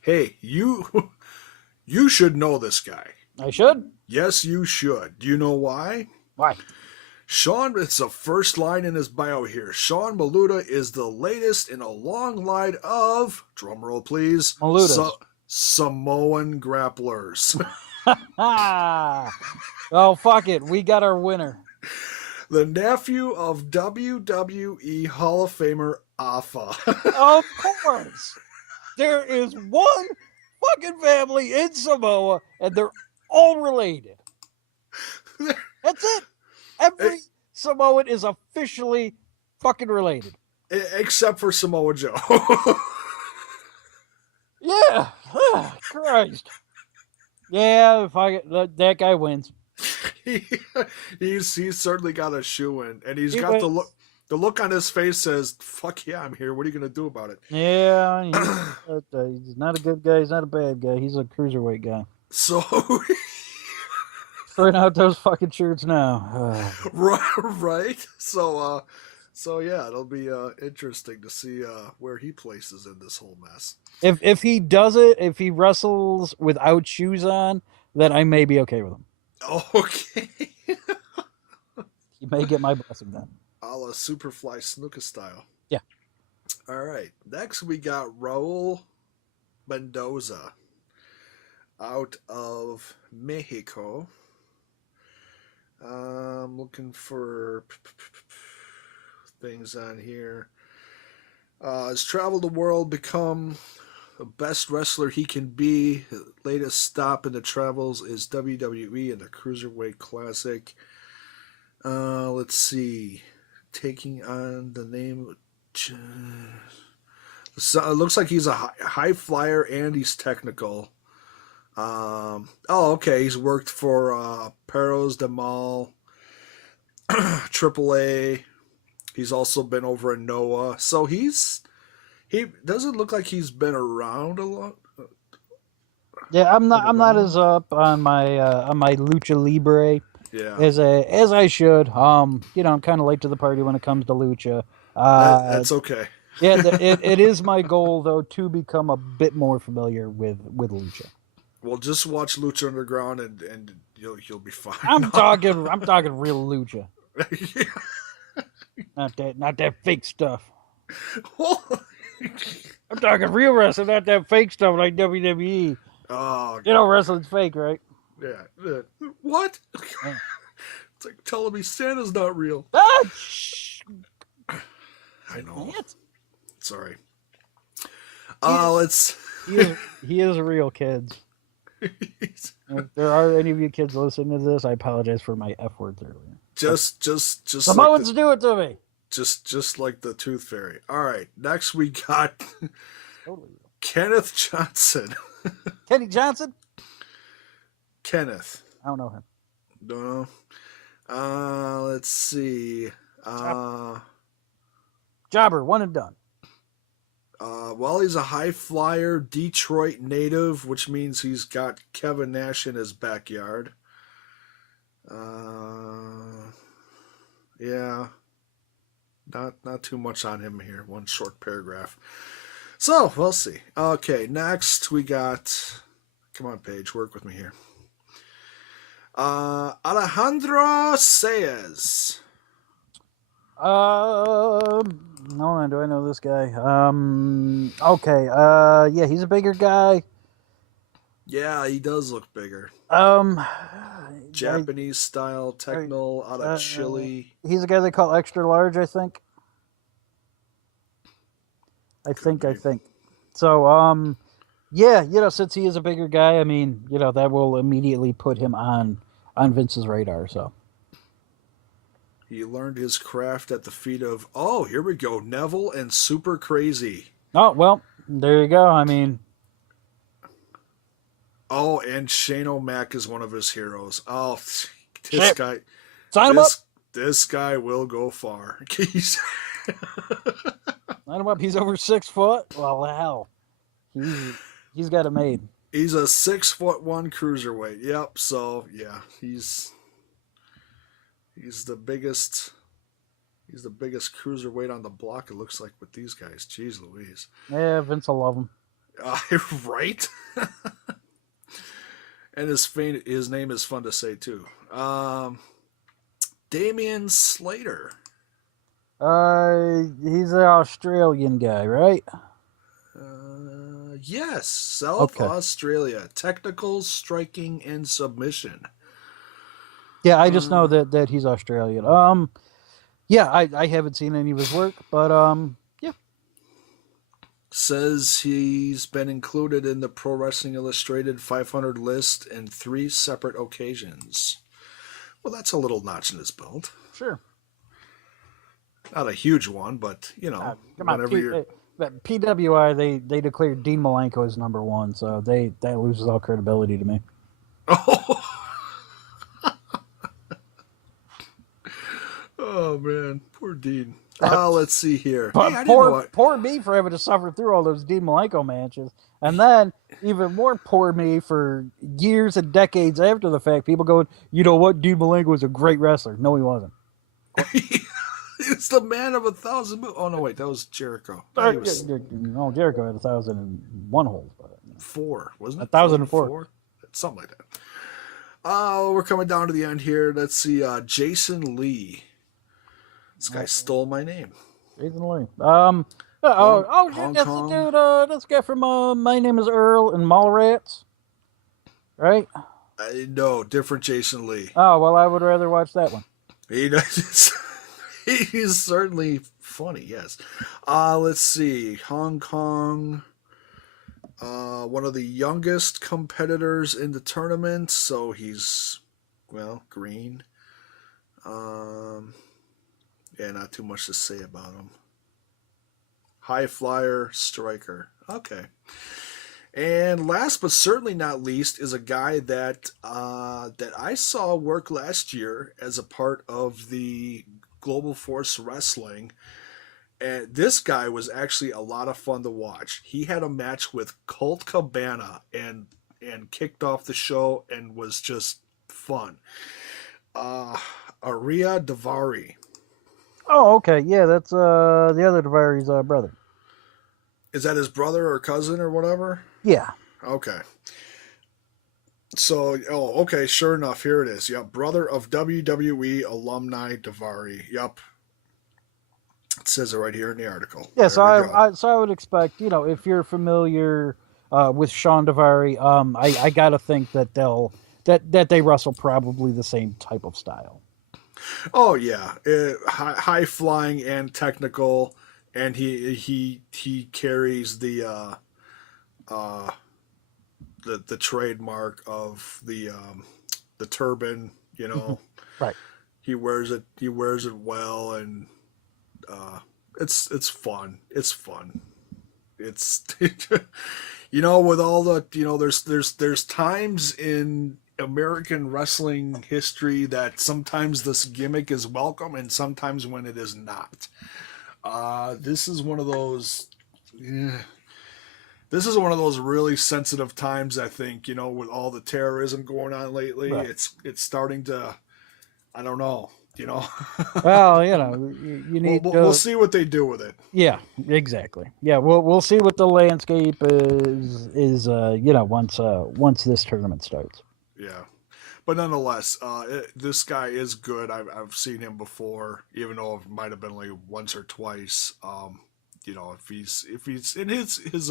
Hey, you should know this guy. I should? Yes, you should. Do you know why? Why? Sean, it's the first line in his bio here. Sean Maluda is the latest in a long line of, drumroll please, Samoan grapplers. Oh, fuck it. We got our winner. The nephew of WWE Hall of Famer Afa. Of course. There is one fucking family in Samoa, and they're all related. That's it. Every Samoan is officially fucking related. Except for Samoa Joe. Yeah. Christ. Yeah, that guy wins. He's certainly got a shoe in, and he's got wins. The look on his face says, "Fuck yeah, I'm here. What are you gonna do about it?" Yeah, he's not a good guy. He's not a bad guy. He's a cruiserweight guy. So throwing out those fucking shirts now. Right. So yeah, it'll be interesting to see where he places in this whole mess. If he does it, if he wrestles without shoes on, then I may be okay with him. Okay. You may get my blessing then. A la Superfly Snuka style. Yeah. All right. Next we got Raul Mendoza out of Mexico. I'm looking for things on here. Has traveled the world, become the best wrestler he can be. Latest stop in the travels is WWE and the Cruiserweight Classic. Let's see. Taking on the name. So it looks like he's a high flyer and he's technical. Okay. He's worked for Perros de Mal, AAA. He's also been over in Noah. So he doesn't look like he's been around a lot. Yeah, I'm not as up on my Lucha Libre. Yeah. As I should. I'm kind of late to the party when it comes to Lucha. That's okay. Yeah, it is my goal though to become a bit more familiar with Lucha. Well, just watch Lucha Underground and you'll be fine. I'm talking real Lucha. Not that fake stuff. I'm talking real wrestling, not that fake stuff like WWE. Oh, You know wrestling's fake, right? yeah. What? Yeah. It's like telling me Santa's not real. Ah, shh. I know. What? Sorry. He is, Let's. he is real, kids. If there are any of you kids listening to this, I apologize for my F words earlier. just Samoans like do it to me. just like the Tooth Fairy. All right, next we got Totally real. Kenneth Johnson. Kenny Johnson? Kenneth. I don't know him. Don't know. Let's see. Jobber, one and done. Well, he's a high flyer, Detroit native, which means he's got Kevin Nash in his backyard. Yeah, not too much on him here. One short paragraph. So we'll see. Okay, next we got. Come on, Paige, work with me here. Alejandro Saez. No, do I know this guy? Okay. Yeah, he's a bigger guy. Yeah, he does look bigger. Japanese style techno out of Chile. He's a guy they call extra large, I think. I think. So, yeah, since he is a bigger guy, I mean, that will immediately put him on Vince's radar. So he learned his craft at the feet of, here we go, Neville and Super Crazy. Oh, well, there you go. I mean, and Shane O'Mac is one of his heroes. Oh, this shit. guy. Sign him up. This guy will go far. Sign him up. He's over 6 foot. Well, hell, he's got it made. He's a 6'1" cruiserweight. Yep. So yeah, he's the biggest. He's the biggest cruiserweight on the block. It looks like with these guys. Jeez Louise. Yeah, Vince will love him. Right. And his name is fun to say too. Damian Slater. He's an Australian guy, right? Yes, South Australia. Technical, striking, and submission. Yeah, I just know that he's Australian. Yeah, I haven't seen any of his work, but yeah. Says he's been included in the Pro Wrestling Illustrated 500 list in 3 separate occasions. Well, that's a little notch in his belt. Sure. Not a huge one, but come on, but PWI they declared Dean Malenko as number 1, so that loses all credibility to me. Oh man, poor Dean. Let's see here. But hey, poor me for having to suffer through all those Dean Malenko matches, and then even more poor me for years and decades after the fact. People going, you know what? Dean Malenko was a great wrestler. No, he wasn't. It's the man of 1,000 moves. Oh no, wait, that was Jericho. No, Jericho had 1,001 holds. 4, wasn't it? 1,004. Something like that. We're coming down to the end here. Let's see. Jason Lee. This guy stole my name. Jason Lee. That's the dude. This guy from My Name is Earl and Mallrats, right? No, different Jason Lee. Oh well, I would rather watch that one. He's certainly funny. Yes. Let's see. Hong Kong. One of the youngest competitors in the tournament, so he's green. Yeah, not too much to say about him. High flyer, striker. Okay. And last but certainly not least is a guy that I saw work last year as a part of the Global Force Wrestling. And this guy was actually a lot of fun to watch. He had a match with Colt Cabana and kicked off the show and was just fun. Aria Davari. Oh, okay. Yeah, that's the other Davari's brother. Is that his brother or cousin or whatever? Yeah. Okay. So, okay, sure enough, here it is. Yep, brother of WWE alumni Davari. Yep. It says it right here in the article. Yeah, so I would expect, if you're familiar with Sean Devari. I gotta think that they wrestle probably the same type of style. Oh yeah, high flying and technical, and he carries uh, the trademark of the turban. You know, Right. he wears it. He wears it well, and it's fun. It's fun. It's with all the there's times in American wrestling history that sometimes this gimmick is welcome and sometimes when it is not. This is one of those. Yeah, this is one of those really sensitive times. I think with all the terrorism going on lately, Right. it's starting to. I don't know. Well, you need we'll see what they do with it. Yeah, exactly. Yeah, we'll see what the landscape is once this tournament starts. Yeah. But nonetheless, this guy is good. I've seen him before, even though it might have been like once or twice. If he's in his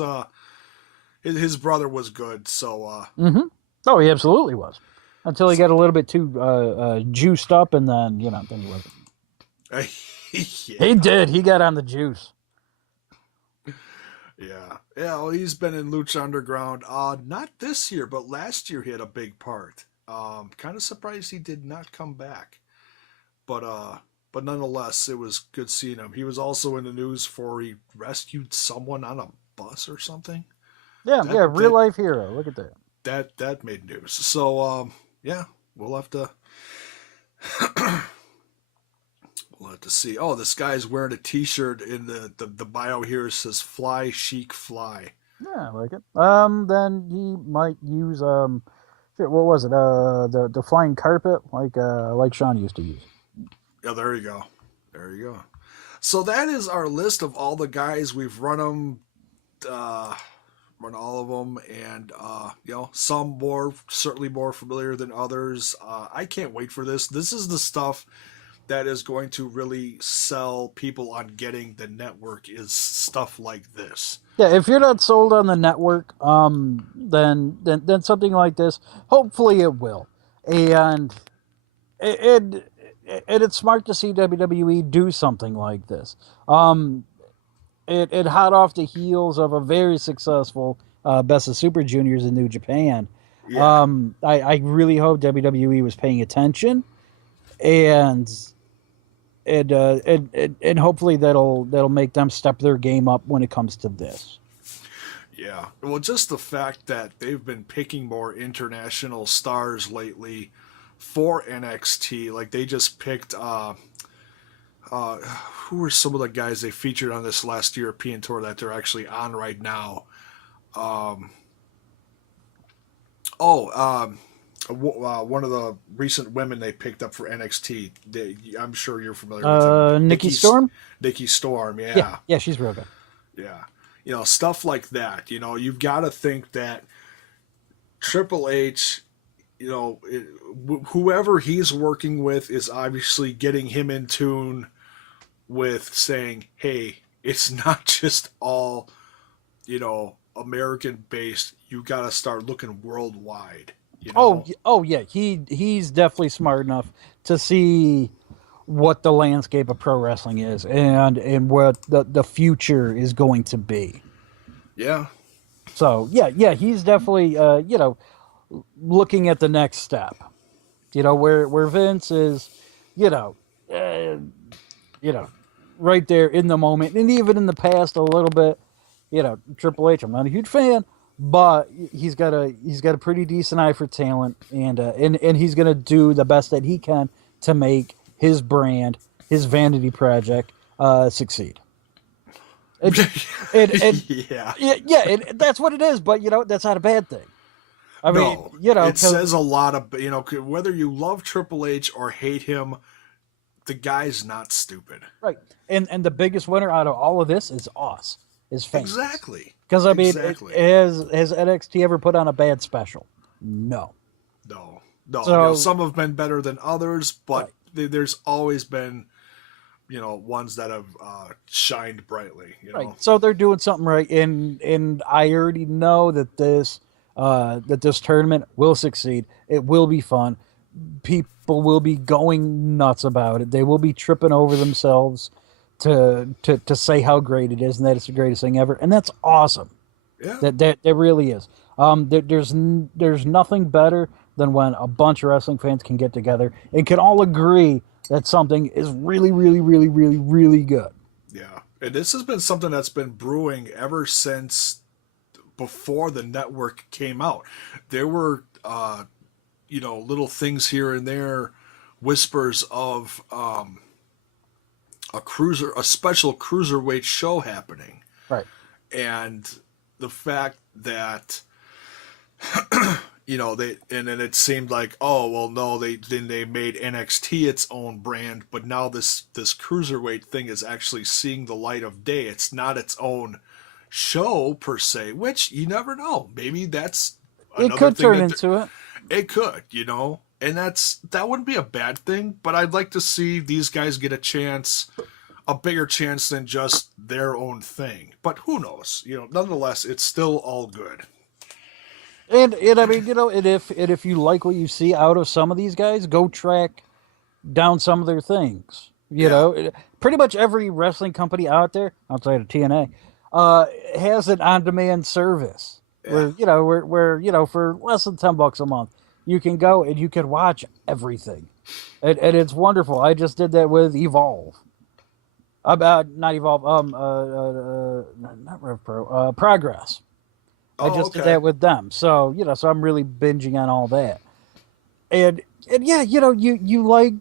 brother was good. So Mm-hmm. Oh, he absolutely was. Until he got a little bit too juiced up, and then then he wasn't. yeah. He did. He got on the juice. Yeah. Well, he's been in Lucha Underground. Not this year, but last year he had a big part. Kind of surprised he did not come back, but nonetheless, it was good seeing him. He was also in the news for he rescued someone on a bus or something. Yeah, real life hero. Look at that. That made news. So yeah, we'll have to see. Oh, this guy's wearing a T-shirt in the bio here says "Fly Chic Fly." Yeah, I like it. Then he might use shit, what was it? The flying carpet, like Sean used to use. Yeah, there you go. There you go. So that is our list of all the guys we've run all of them, and some certainly more familiar than others. I can't wait for this. This is the stuff that is going to really sell people on getting the network. Is stuff like this. Yeah, if you're not sold on the network, then something like this, hopefully it will, and it's smart to see WWE do something like this. It hot off the heels of a very successful Best of Super Juniors in New Japan. Yeah. I really hope WWE was paying attention, and and hopefully that'll make them step their game up when it comes to this. Yeah. Well, just the fact that they've been picking more international stars lately for NXT, like they just picked who were some of the guys they featured on this last European tour that they're actually on right now? One of the recent women they picked up for NXT. I'm sure you're familiar with them. Nikki Storm? Nikki Storm, yeah. Yeah, she's real good. Yeah. Stuff like that. You've got to think that Triple H, whoever he's working with is obviously getting him in tune with saying, hey, it's not just all, American based. You got to start looking worldwide. Oh yeah. He's definitely smart enough to see what the landscape of pro wrestling is and what the future is going to be. Yeah. So yeah, he's definitely looking at the next step. Where Vince is, right there in the moment, and even in the past a little bit. Triple H, I'm not a huge fan, but he's got a pretty decent eye for talent, and he's gonna do the best that he can to make his brand, his vanity project, succeed. Yeah, that's what it is. But that's not a bad thing. I mean, it says a lot of whether you love Triple H or hate him, the guy's not stupid. Right, and the biggest winner out of all of this is us, is fans. Exactly. Because I mean, has NXT ever put on a bad special? No. So, some have been better than others, but there's always been ones that have shined brightly. Right. So they're doing something right, and I already know that this tournament will succeed. It will be fun. People will be going nuts about it. They will be tripping over themselves to say how great it is and that it's the greatest thing ever. And that's awesome. Yeah. That really is. There's nothing better than when a bunch of wrestling fans can get together and can all agree that something is really, really, really, really, really good. Yeah. And this has been something that's been brewing ever since before the network came out. There were, little things here and there, whispers of a special cruiserweight show happening. Right. And the fact that and then it seemed like, oh well, no, they made NXT its own brand, but now this cruiserweight thing is actually seeing the light of day. It's not its own show per se, which you never know. Maybe that's it could turn into it. It could, and that wouldn't be a bad thing. But I'd like to see these guys get a bigger chance than just their own thing. But who knows? Nonetheless, it's still all good. And I mean, and if you like what you see out of some of these guys, go track down some of their things. Pretty much every wrestling company out there outside of TNA has an on-demand service where for less than $10 a month you can go and you can watch everything, and it's wonderful. I just did that with Evolve. Not Evolve. Not Rev Pro. Progress. I just did that with them. So, so I'm really binging on all that. And yeah, you like,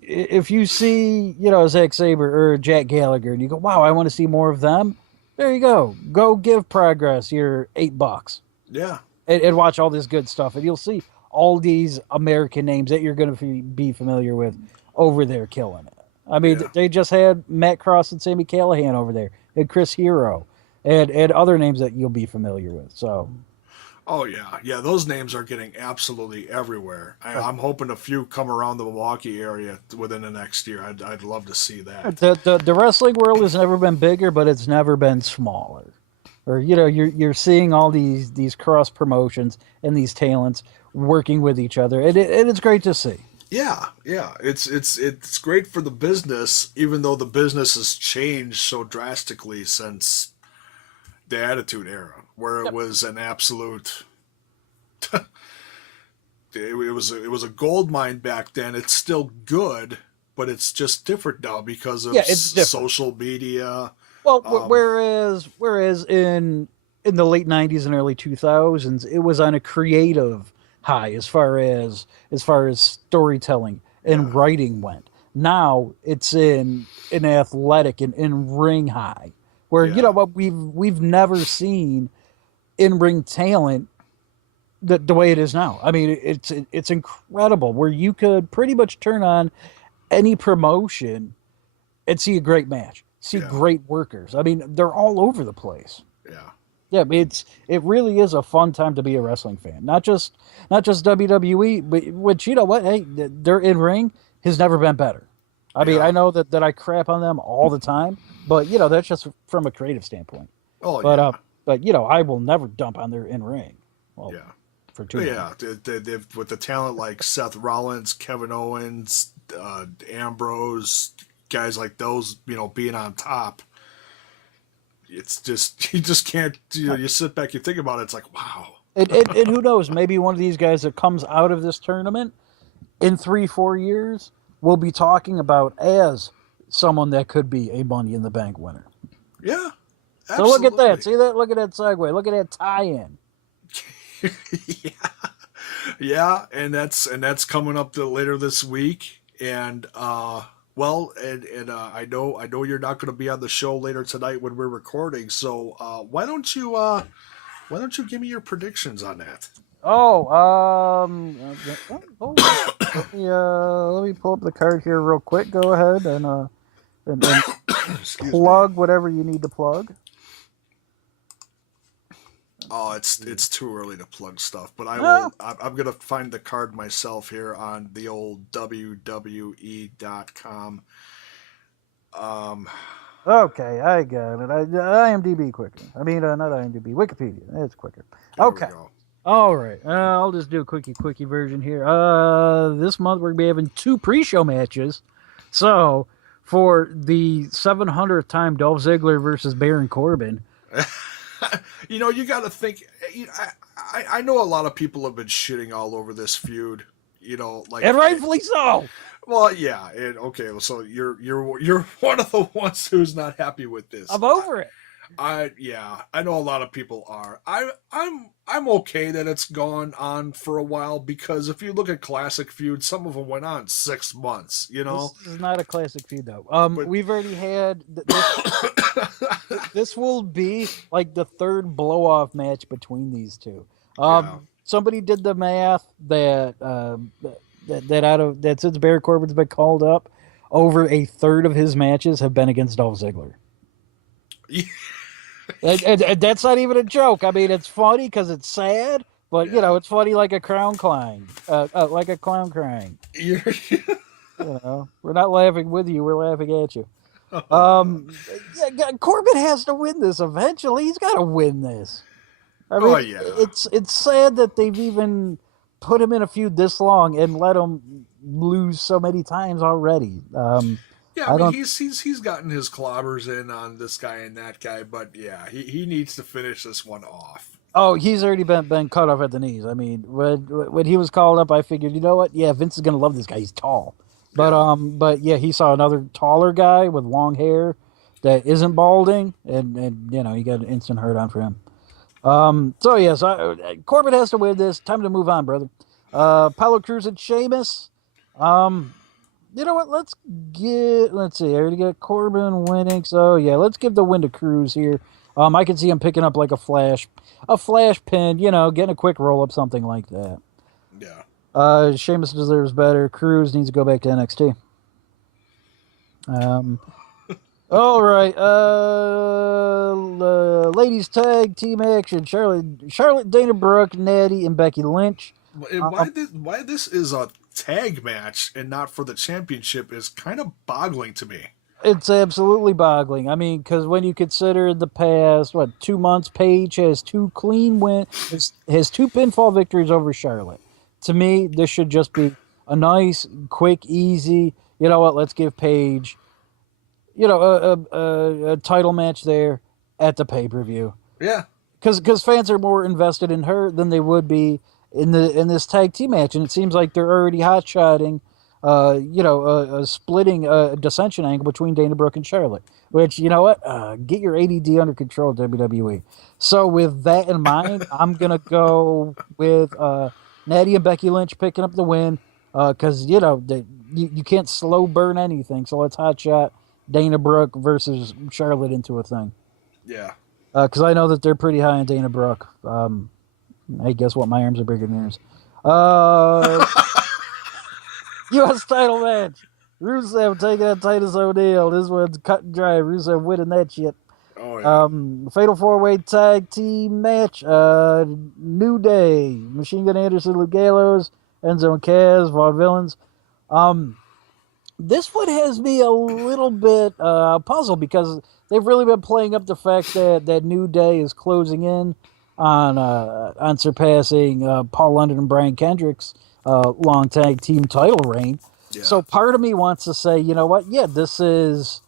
if you see, Zack Sabre or Jack Gallagher and you go, wow, I want to see more of them. There you go. Go give Progress your $8. Yeah. And watch all this good stuff. And you'll see all these American names that you're going to be familiar with over there killing it. I mean, they just had Matt Cross and Sami Callihan over there and Chris Hero. And other names that you'll be familiar with. So, oh yeah, those names are getting absolutely everywhere. I'm hoping a few come around the Milwaukee area within the next year. I'd love to see that. The wrestling world has never been bigger, but it's never been smaller. Or you're seeing all these cross promotions and these talents working with each other, and it's great to see. Yeah, it's great for the business, even though the business has changed so drastically since the Attitude Era, where it was an absolute it was a gold mine back then. It's still good, but it's just different now because of social media. Well, whereas in the late 90s and early 2000s, it was on a creative high as far as storytelling and writing went. Now it's in an athletic and in ring high. Where what we've never seen in ring talent the way it is now. I mean, it's incredible. Where you could pretty much turn on any promotion and see a great match, see great workers. I mean, they're all over the place. Yeah, it really is a fun time to be a wrestling fan. Not just WWE, but which hey, their in ring has never been better. I mean, I know that I crap on them all the time, but that's just from a creative standpoint. Oh, but I will never dump on their in ring. Well, for too long. Yeah, they've with the talent like Seth Rollins, Kevin Owens, Ambrose, guys like those, being on top. It's just you just can't. You sit back, you think about it. It's like wow. And who knows? Maybe one of these guys that comes out of this tournament in 3-4 years. We'll be talking about as someone that could be a Money in the Bank winner. Yeah. Absolutely. So look at that. See that? Look at that segue. Look at that tie-in. Yeah, and that's coming up later this week. And I know you're not going to be on the show later tonight when we're recording. So why don't you give me your predictions on that? Let me pull up the card here real quick. Go ahead and plug whatever you need to plug. Oh, it's too early to plug stuff, but I'm gonna find the card myself here on the old WWE.com. Okay, I got it. IMDb quicker. I mean, not IMDb, Wikipedia. It's quicker. There we Okay. go. All right. I'll just do a quickie version here. This month we're gonna be having 2 pre-show matches. So for the 700th time, Dolph Ziggler versus Baron Corbin. You got to think. I know a lot of people have been shitting all over this feud. Like, And rightfully so. well, yeah. Okay, so you're one of the ones who's not happy with this. I'm over it. I know a lot of people are. I'm okay that it's gone on for a while, because if you look at classic feuds, some of them went on 6 months. This is not a classic feud though. But- We've already had this will be like the 3rd blow off match between these two. Somebody did the math that since Baron Corbin's been called up, over a third of his matches have been against Dolph Ziggler. And that's not even a joke. I mean, it's funny because it's sad, but it's funny like a clown crying, like a clown crying. We're not laughing with you; we're laughing at you. Corbin has to win this eventually. He's got to win this. I mean, it's sad that they've even put him in a feud this long and let him lose so many times already. I mean, he's gotten his clobbers in on this guy and that guy, but he needs to finish this one off. Oh, he's already been cut off at the knees. I mean, when he was called up, I figured, you know what? Yeah, Vince is gonna love this guy. He's tall, but he saw another taller guy with long hair that isn't balding, and he got an instant hurt on for him. So Corbin has to win this. Time to move on, brother. Apollo Crews and Sheamus. You know what? Let's see. I already got Corbin winning, so let's give the win to Crews here. I can see him picking up like a flash pin. Getting a quick roll up, something like that. Yeah. Sheamus deserves better. Crews needs to go back to NXT. All right. Ladies tag team action. Charlotte, Dana Brooke, Natty, and Becky Lynch. Why this is a tag match and not for the championship is kind of boggling to me. It's absolutely boggling. I mean, because when you consider the past 2 months, Paige has 2 clean wins, has 2 pinfall victories over Charlotte. To me, this should just be a nice, quick, easy. You know what? Let's give Paige, a title match there at the pay-per-view. Yeah, because fans are more invested in her than they would be in this tag team match, and it seems like they're already hot-shotting, splitting a dissension angle between Dana Brooke and Charlotte. Which, you know what? Get your ADD under control, WWE. So with that in mind, I'm gonna go with Natty and Becky Lynch picking up the win, because you can't slow burn anything. So let's hotshot Dana Brooke versus Charlotte into a thing. Yeah. Because I know that they're pretty high on Dana Brooke. Hey, guess what? My arms are bigger than yours. U.S. title match. Rusev taking on Titus O'Neil. This one's cut and dry. Rusev winning that shit. Oh, yeah. Fatal 4-way tag team match. New Day. Machine Gun Anderson, Luke Gallows, Enzo and Kaz, Vaudevillains. This one has me a little bit puzzled because they've really been playing up the fact that New Day is closing in on surpassing Paul London and Brian Kendrick's long tag team title reign. Yeah. So part of me wants to say, you know what? Yeah, this is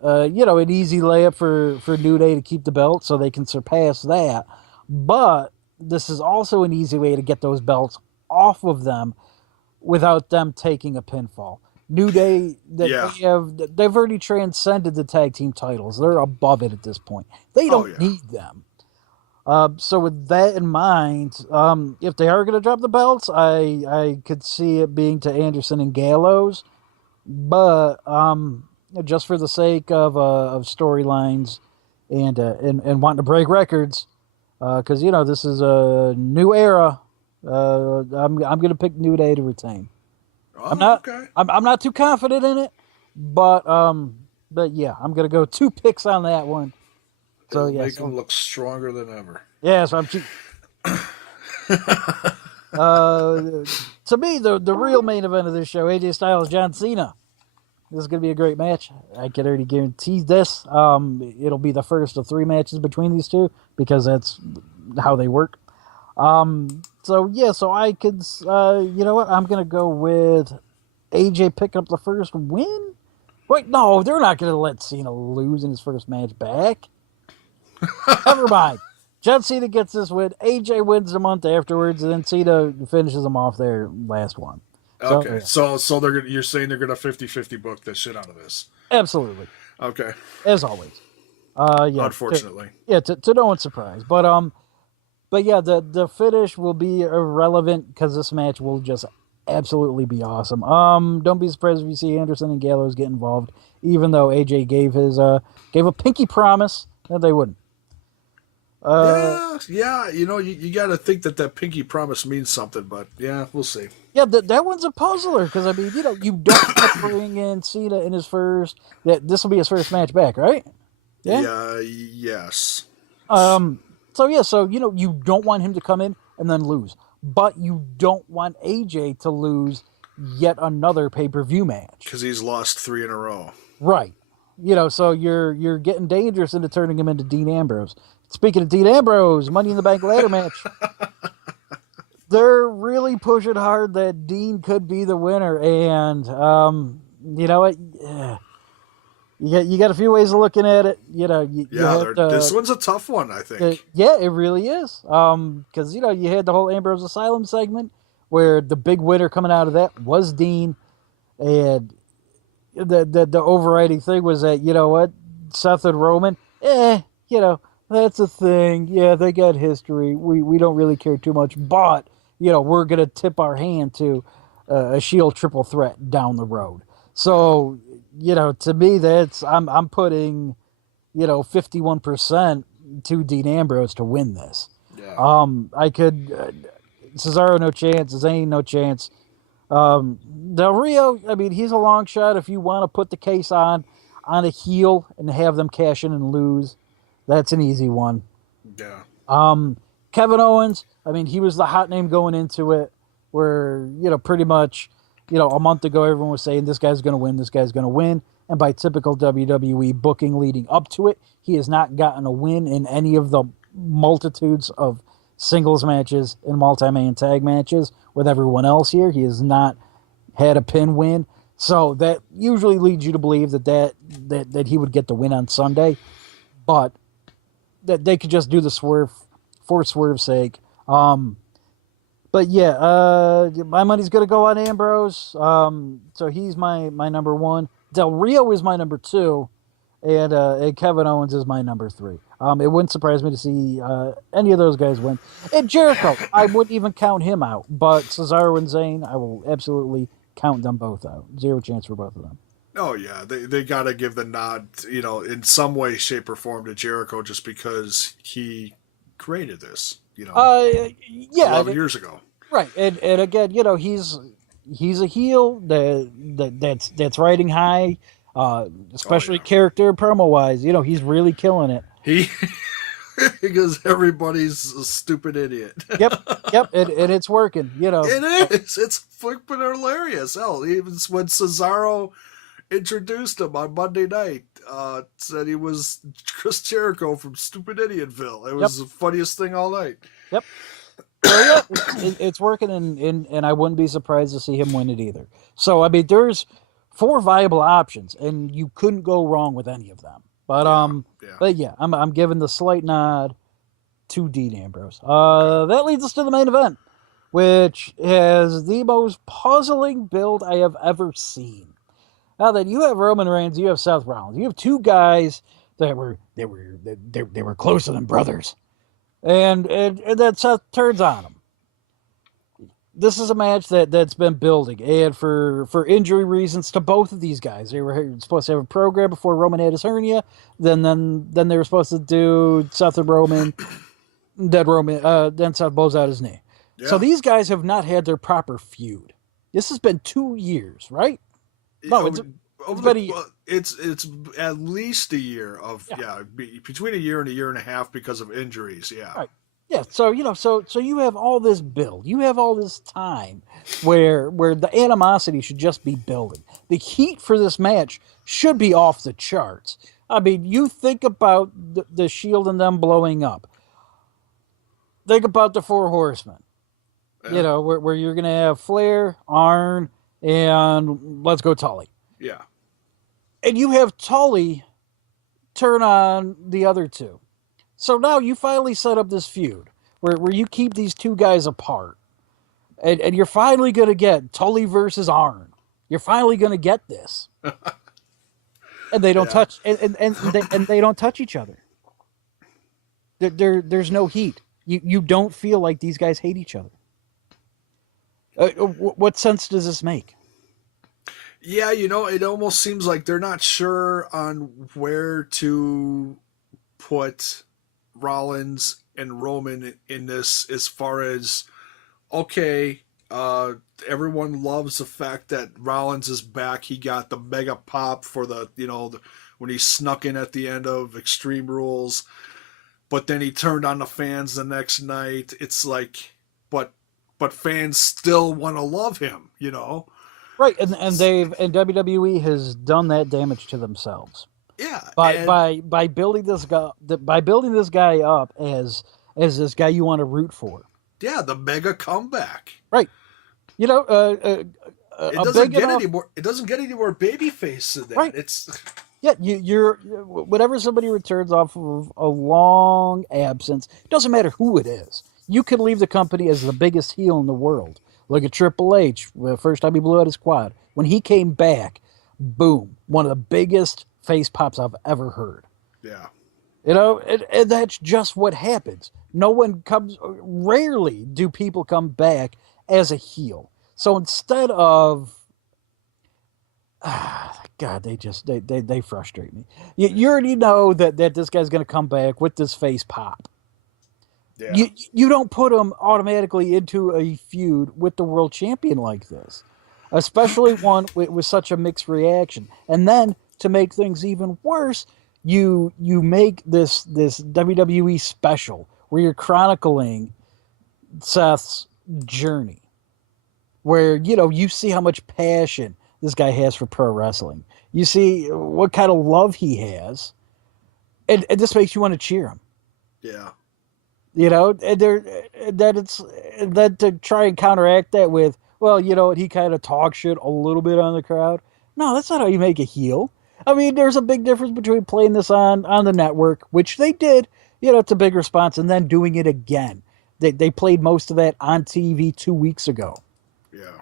an easy layup for New Day to keep the belt so they can surpass that. But this is also an easy way to get those belts off of them without them taking a pinfall. New Day, they've already transcended the tag team titles. They're above it at this point. They don't need them. So with that in mind, if they are going to drop the belts, I could see it being to Anderson and Gallows. But just for the sake of storylines and wanting to break records, because this is a new era. I'm going to pick New Day to retain. Oh, I'm not. Okay. I'm not too confident in it, but yeah, I'm going to go 2 picks on that one. So make them look stronger than ever. Yeah, so I'm cheap. To me, the real main event of this show: AJ Styles, John Cena. This is going to be a great match. I can already guarantee this. It'll be the first of 3 matches between these two because that's how they work. So I could, you know what? I'm going to go with AJ picking up the first win. Wait, no, they're not going to let Cena lose in his first match back. Never mind. John Cena gets this win. AJ wins a month afterwards, and then Cena finishes them off their last one. Okay, so you're saying they're gonna 50-50 book the shit out of this? Absolutely. Okay. As always. Yeah. Unfortunately. To no one's surprise, but yeah, the finish will be irrelevant because this match will just absolutely be awesome. Don't be surprised if you see Anderson and Gallows get involved, even though AJ gave a pinky promise that they wouldn't. Yeah. You got to think that pinky promise means something, but yeah, we'll see. Yeah, that one's a puzzler because I mean, you don't bring in Cena in his first. This will be his first match back, right? Yeah. Yes. So you don't want him to come in and then lose, but you don't want AJ to lose yet another pay-per-view match because he's lost 3 in a row. Right. So you're getting dangerous into turning him into Dean Ambrose. Speaking of Dean Ambrose, Money in the Bank ladder match. They're really pushing hard that Dean could be the winner, and you know what? You got a few ways of looking at it. This one's a tough one, I think. Yeah, it really is. Because you had the whole Ambrose Asylum segment where the big winner coming out of that was Dean, and the overriding thing was that Seth and Roman, that's a thing. Yeah, they got history. We don't really care too much, but we're gonna tip our hand to a Shield triple threat down the road. So to me, that's I'm putting 51% to Dean Ambrose to win this. Yeah. I could Cesaro no chance, Zayn no chance. Del Rio, I mean, he's a long shot if you want to put the case on a heel and have them cash in and lose. That's an easy one. Yeah. Kevin Owens, I mean, he was the hot name going into it where, pretty much, a month ago everyone was saying this guy's going to win, this guy's going to win. And by typical WWE booking leading up to it, he has not gotten a win in any of the multitudes of singles matches and multi-man tag matches with everyone else here. He has not had a pin win. So that usually leads you to believe that he would get the win on Sunday. But that they could just do the swerve for swerve's sake. But yeah, my money's going to go on Ambrose. So he's my number 1. Del Rio is my number 2. And Kevin Owens is my number 3. It wouldn't surprise me to see any of those guys win. And Jericho, I wouldn't even count him out. But Cesaro and Zayn, I will absolutely count them both out. 0 chance for both of them. Oh, yeah. They got to give the nod, in some way, shape, or form to Jericho just because he created this, 11 years ago. Right. And again, he's a heel that's riding high, especially character promo-wise. He's really killing it. Because everybody's a stupid idiot. Yep, and it's working, It is. It's flipping hilarious. Hell, even when Cesaro introduced him on Monday night, said he was Chris Jericho from Stupid Idiotville. It was the funniest thing all night. Yep. So, it's working, and I wouldn't be surprised to see him win it either. So, I mean, there's 4 viable options, and you couldn't go wrong with any of them. But I'm giving the slight nod to Dean Ambrose. That leads us to the main event, which has the most puzzling build I have ever seen. Now that you have Roman Reigns, you have Seth Rollins, you have 2 guys that were closer than brothers, and then Seth turns on them. This is a match that's been building, and for injury reasons to both of these guys, they were supposed to have a program before Roman had his hernia. Then they were supposed to do Seth and Roman. Then Seth blows out his knee. Yeah. So these guys have not had their proper feud. This has been 2 years, right? No, it's at least a year of between a year and a half because of injuries. Yeah. Right. Yeah, so you have all this build. You have all this time where the animosity should just be building. The heat for this match should be off the charts. I mean, you think about the Shield and them blowing up. Think about the Four Horsemen. Yeah. Where you're going to have Flair, Arn, and let's go Tully. Yeah. And you have Tully turn on the other two. So now you finally set up this feud where you keep these two guys apart. And you're finally going to get Tully versus Arn. You're finally going to get this. And they don't touch and they don't touch each other. There's no heat. You don't feel like these guys hate each other. What sense does this make? Yeah, it almost seems like they're not sure on where to put Rollins and Roman in this, as far as, okay, everyone loves the fact that Rollins is back. He got the mega pop for when he snuck in at the end of Extreme Rules, but then he turned on the fans the next night. It's like, but fans still want to love him, Right, and WWE has done that damage to themselves. Yeah, by building this guy up as this guy you want to root for. Yeah, the mega comeback. Right. It doesn't get any more. It doesn't get any more babyface than that. Right. It's you're whenever somebody returns off of a long absence, it doesn't matter who it is. You could leave the company as the biggest heel in the world. Look at Triple H. The first time he blew out his quad. When he came back, boom, one of the biggest face pops I've ever heard. Yeah. And that's just what happens. Rarely do people come back as a heel. So instead of, God, they frustrate me. You already know that this guy's going to come back with this face pop. Yeah. You don't put him automatically into a feud with the world champion like this, especially one with such a mixed reaction. And then to make things even worse, you make this WWE special where you're chronicling Seth's journey, where you see how much passion this guy has for pro wrestling. You see what kind of love he has, and this makes you want to cheer him. Yeah. And then to try and counteract that with, well, he kind of talks shit a little bit on the crowd. No, that's not how you make a heel. I mean, there's a big difference between playing this on the network, which they did, it's a big response, and then doing it again. They played most of that on TV 2 weeks ago. Yeah.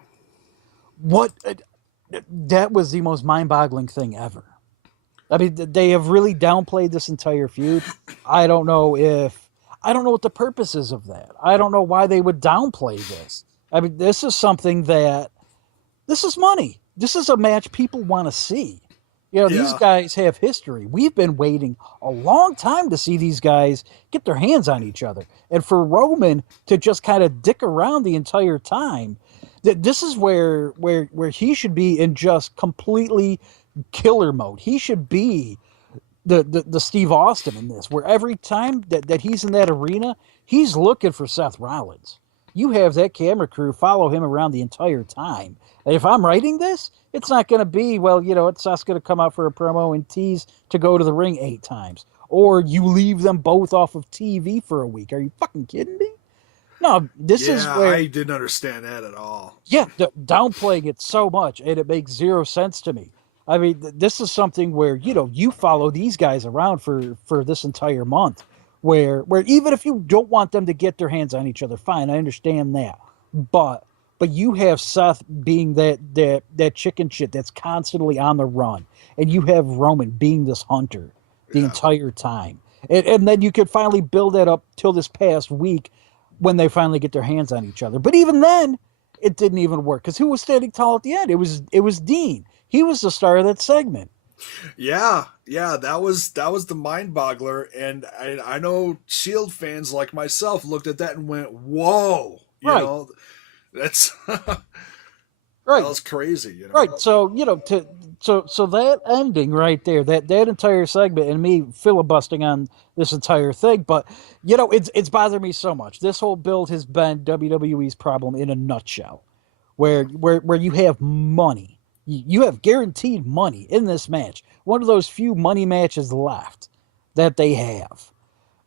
That was the most mind-boggling thing ever. I mean, they have really downplayed this entire feud. I don't know what the purpose is of that. I don't know why they would downplay this. I mean, this is money. This is a match people want to see. These guys have history. We've been waiting a long time to see these guys get their hands on each other. And for Roman to just kind of dick around the entire time, this is where he should be in just completely killer mode. He should be the Steve Austin in this, where every time that he's in that arena, he's looking for Seth Rollins. You have that camera crew follow him around the entire time. And if I'm writing this, it's not going to be, Seth's going to come out for a promo and tease to go to the ring 8 times. Or you leave them both off of TV for a week. Are you fucking kidding me? No, this is where... I didn't understand that at all. Yeah, downplaying it so much, and it makes zero sense to me. I mean, this is something where, you follow these guys around for this entire month, where even if you don't want them to get their hands on each other, fine, I understand that. But you have Seth being that chicken shit that's constantly on the run, and you have Roman being this hunter the entire time. And then you could finally build that up till this past week when they finally get their hands on each other. But even then, it didn't even work, because who was standing tall at the end? It was Dean. He was the star of that segment. Yeah, that was the mind boggler, and I know Shield fans like myself looked at that and went, "Whoa!" That's right. That was crazy. Right. So so that ending right there, that entire segment, and me filibustering on this entire thing, but it's bothered me so much. This whole build has been WWE's problem in a nutshell, where you have money. You have guaranteed money in this match. One of those few money matches left that they have.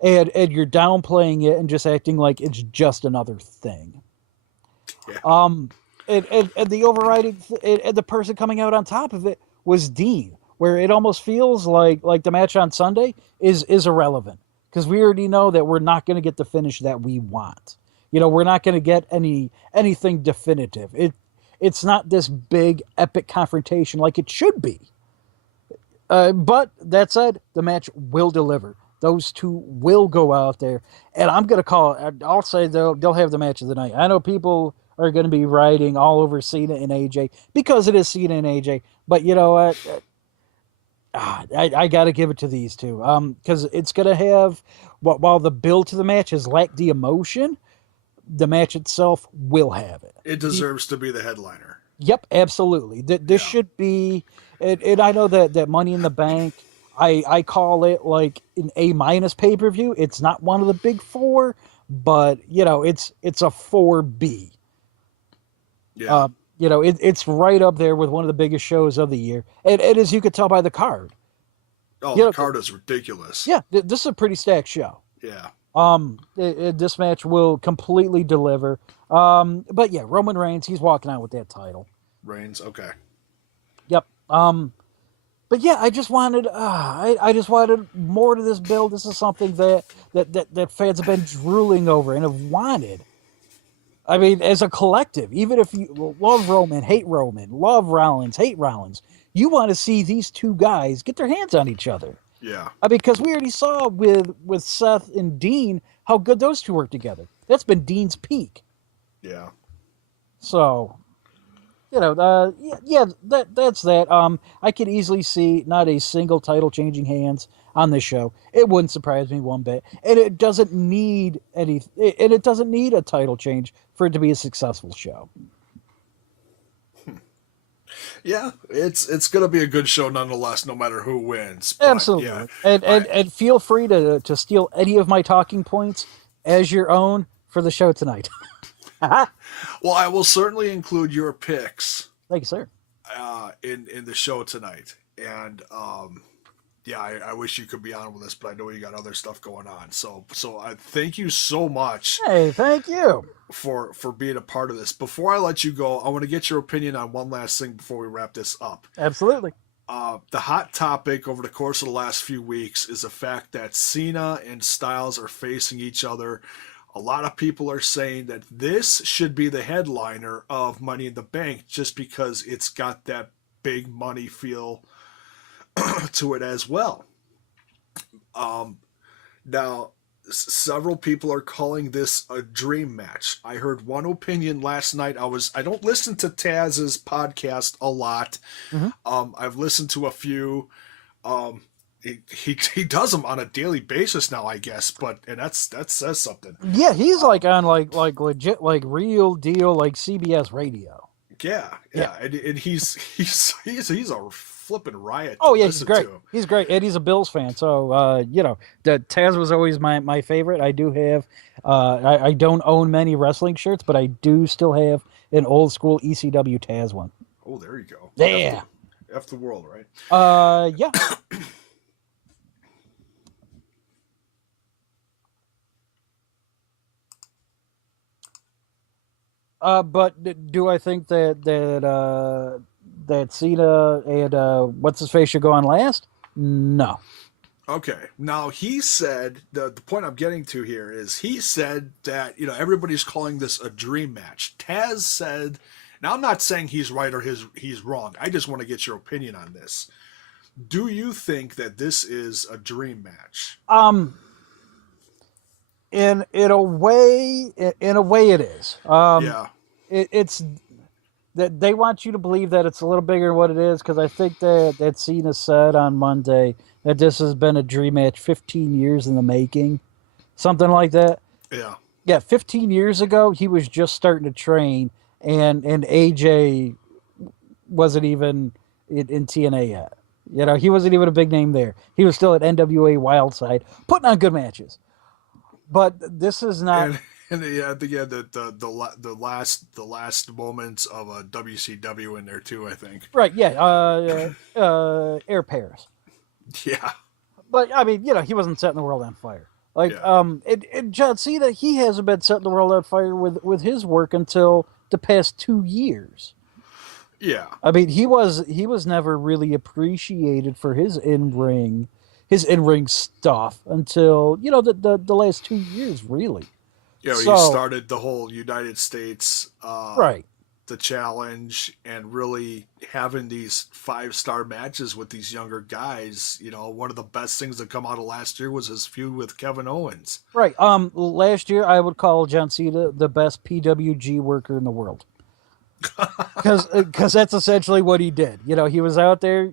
And you're downplaying it and just acting like it's just another thing. Yeah. And the overriding and the person coming out on top of it was Dean, where it almost feels like the match on Sunday is irrelevant because we already know that we're not going to get the finish that we want. We're not going to get anything definitive. It's not this big epic confrontation like it should be. But that said, the match will deliver. Those two will go out there, and I'm going to call it. I'll say they'll have the match of the night. I know people are going to be riding all over Cena and AJ because it is Cena and AJ, but you know what? I got to give it to these two because it's going to have, while the build to the match has lacked the emotion, the match itself will have it. It deserves to be the headliner. Yep, absolutely. This should be, and I know that Money in the Bank, I call it like an A- pay-per-view. It's not one of the big four, but it's a 4B. Yeah. It's right up there with one of the biggest shows of the year. And as you could tell by the card. Oh, the card is ridiculous. Yeah, this is a pretty stacked show. Yeah. This match will completely deliver. But yeah, Roman Reigns, he's walking out with that title. Reigns, okay. Yep. But yeah, I just wanted more to this build. This is something that fans have been drooling over and have wanted. I mean, as a collective, even if you love Roman, hate Roman, love Rollins, hate Rollins, you want to see these two guys get their hands on each other. Yeah. Because we already saw with Seth and Dean how good those two work together. That's been Dean's peak. Yeah. So, that's that. I could easily see not a single title changing hands on this show. It wouldn't surprise me one bit. And it doesn't need it doesn't need a title change for it to be a successful show. Yeah, it's going to be a good show nonetheless, no matter who wins. But, Absolutely. Yeah, and feel free to steal any of my talking points as your own for the show tonight. Well, I will certainly include your picks. Thank you, sir. In the show tonight. And I wish you could be on with us, but I know you got other stuff going on. So I thank you so much. Hey, thank you for being a part of this. Before I let you go, I want to get your opinion on one last thing before we wrap this up. Absolutely. The hot topic over the course of the last few weeks is the fact that Cena and Styles are facing each other. A lot of people are saying that this should be the headliner of Money in the Bank just because it's got that big money feel to it as well. Now, several people are calling this a dream match. I heard one opinion last night. I don't listen to Taz's podcast a lot. Mm-hmm. I've listened to a few. He does them on a daily basis now, I guess, and that says something. Yeah, he's on like legit, like real deal, like CBS radio. Yeah. And he's a flipping riot. Oh yeah, he's great. He's great, and he's a Bills fan. So Taz was always my favorite. I do have, I don't own many wrestling shirts, but I do still have an old school ECW Taz one. Oh, there you go. Yeah. F the world, right? Yeah. But do I think that Cena and what's his face should go on last? No. Okay. Now he said the point I'm getting to here is he said that everybody's calling this a dream match. Taz said, now I'm not saying he's right or he's wrong. I just want to get your opinion on this. Do you think that this is a dream match? In a way it is. Yeah. It's that they want you to believe that it's a little bigger than what it is, because I think that Cena said on Monday that this has been a dream match 15 years in the making. Something like that. Yeah. Yeah, 15 years ago, he was just starting to train, and AJ wasn't even in TNA yet. He wasn't even a big name there. He was still at NWA Wildside, putting on good matches. But this is not... And yeah, I think yeah, the last moments of a WCW in there too. I think. Right? Yeah. Air Paris. Yeah, But I mean, he wasn't setting the world on fire. Like, yeah, and John Cena, he hasn't been setting the world on fire with his work until the past 2 years. yeah, I mean, he was never really appreciated for his in ring stuff until the last 2 years, really. He So, started the whole United States, right. the challenge, and really having these 5-star matches with these younger guys. One of the best things that come out of last year was his feud with Kevin Owens. Right. Last year I would call John Cena the best PWG worker in the world. Because that's essentially what he did. He was out there.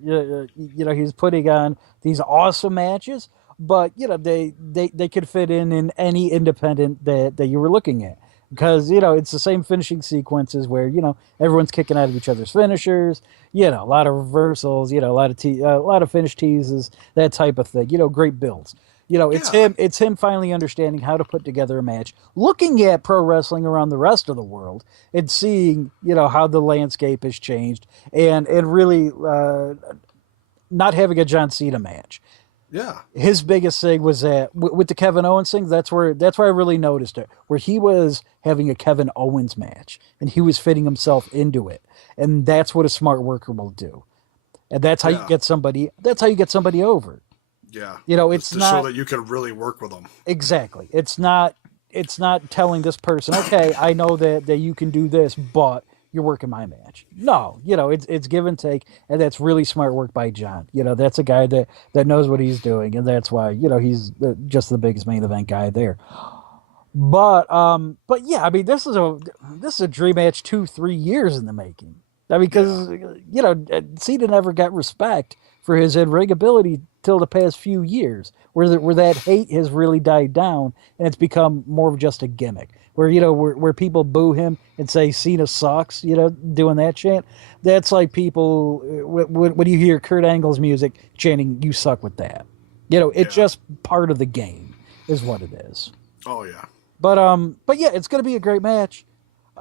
He was putting on these awesome matches, but they could fit in any independent that you were looking at. Because it's the same finishing sequences where everyone's kicking out of each other's finishers. A lot of reversals. A lot of finish teases, that type of thing. Great builds. It's Yeah. him finally understanding how to put together a match, looking at pro wrestling around the rest of the world and seeing, how the landscape has changed and really not having a John Cena match. Yeah. His biggest thing was that with the Kevin Owens thing, that's where I really noticed it, where he was having a Kevin Owens match and he was fitting himself into it. And that's what a smart worker will do. And that's how you Yeah. get somebody over. Yeah. It's to not show that you can really work with them. exactly. It's not telling this person, okay, I know that you can do this, but you're working my match. No, it's give and take, and that's really smart work by John. That's a guy that knows what he's doing, and that's why he's just the biggest main event guy there. But yeah, I mean, this is a dream match 2-3 years in the making. I mean, because Cena never got respect for his in-ring ability till the past few years, where that hate has really died down, and it's become more of just a gimmick. Where people boo him and say Cena sucks, doing that chant. That's like people when you hear Kurt Angle's music chanting "You suck" with that. It's just part of the game, is what it is. Oh yeah. But yeah, it's going to be a great match.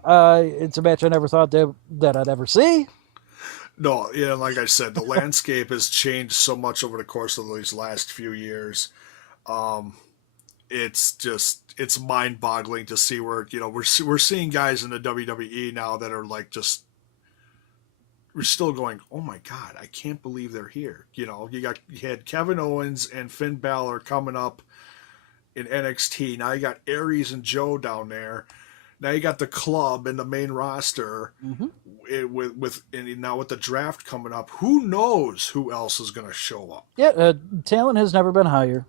It's a match I never thought that I'd ever see. No, yeah, like I said, the landscape has changed so much over the course of these last few years. It's mind-boggling to see where we're seeing guys in the WWE now that are like just we're still going, oh my god, I can't believe they're here. You had Kevin Owens and Finn Balor coming up in NXT. Now you got Aries and Joe down there. Now you got the club and the main roster. Mm-hmm. And now with the draft coming up, who knows who else is going to show up? Yeah, talent has never been higher.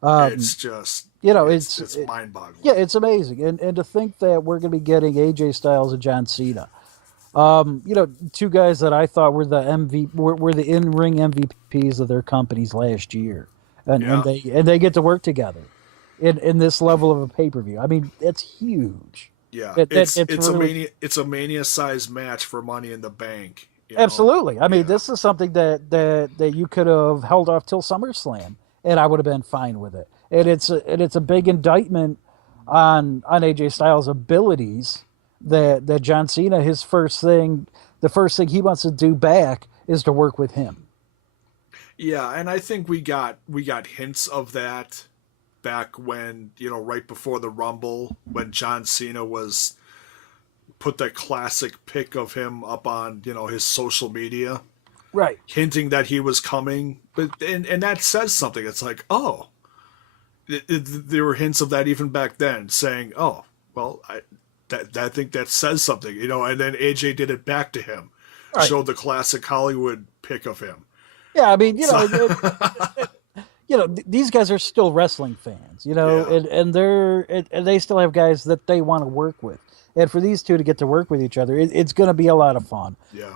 It's just it's mind-boggling. Yeah, it's amazing, and to think that we're going to be getting AJ Styles and John Cena, two guys that I thought were the were the in-ring MVPs of their companies last year, and they get to work together in this level of a pay-per-view. I mean, it's huge. Yeah, it's really, it's a mania-sized match for Money in the Bank. Absolutely. I mean, this is something that you could have held off till SummerSlam, and I would have been fine with it. And it's a big indictment on AJ Styles' abilities that John Cena, the first thing he wants to do back is to work with him. Yeah, and I think we got hints of that back when, right before the Rumble, when John Cena put that classic pic of him up on, his social media. Right. Hinting that he was coming. And that says something. It's like, oh, there were hints of that even back then, saying, oh, well, I think that says something, and then AJ did it back to him. Right. Showed the classic Hollywood pic of him. Yeah, I mean, these guys are still wrestling fans, and they still have guys that they want to work with. And for these two to get to work with each other, it's going to be a lot of fun. Yeah.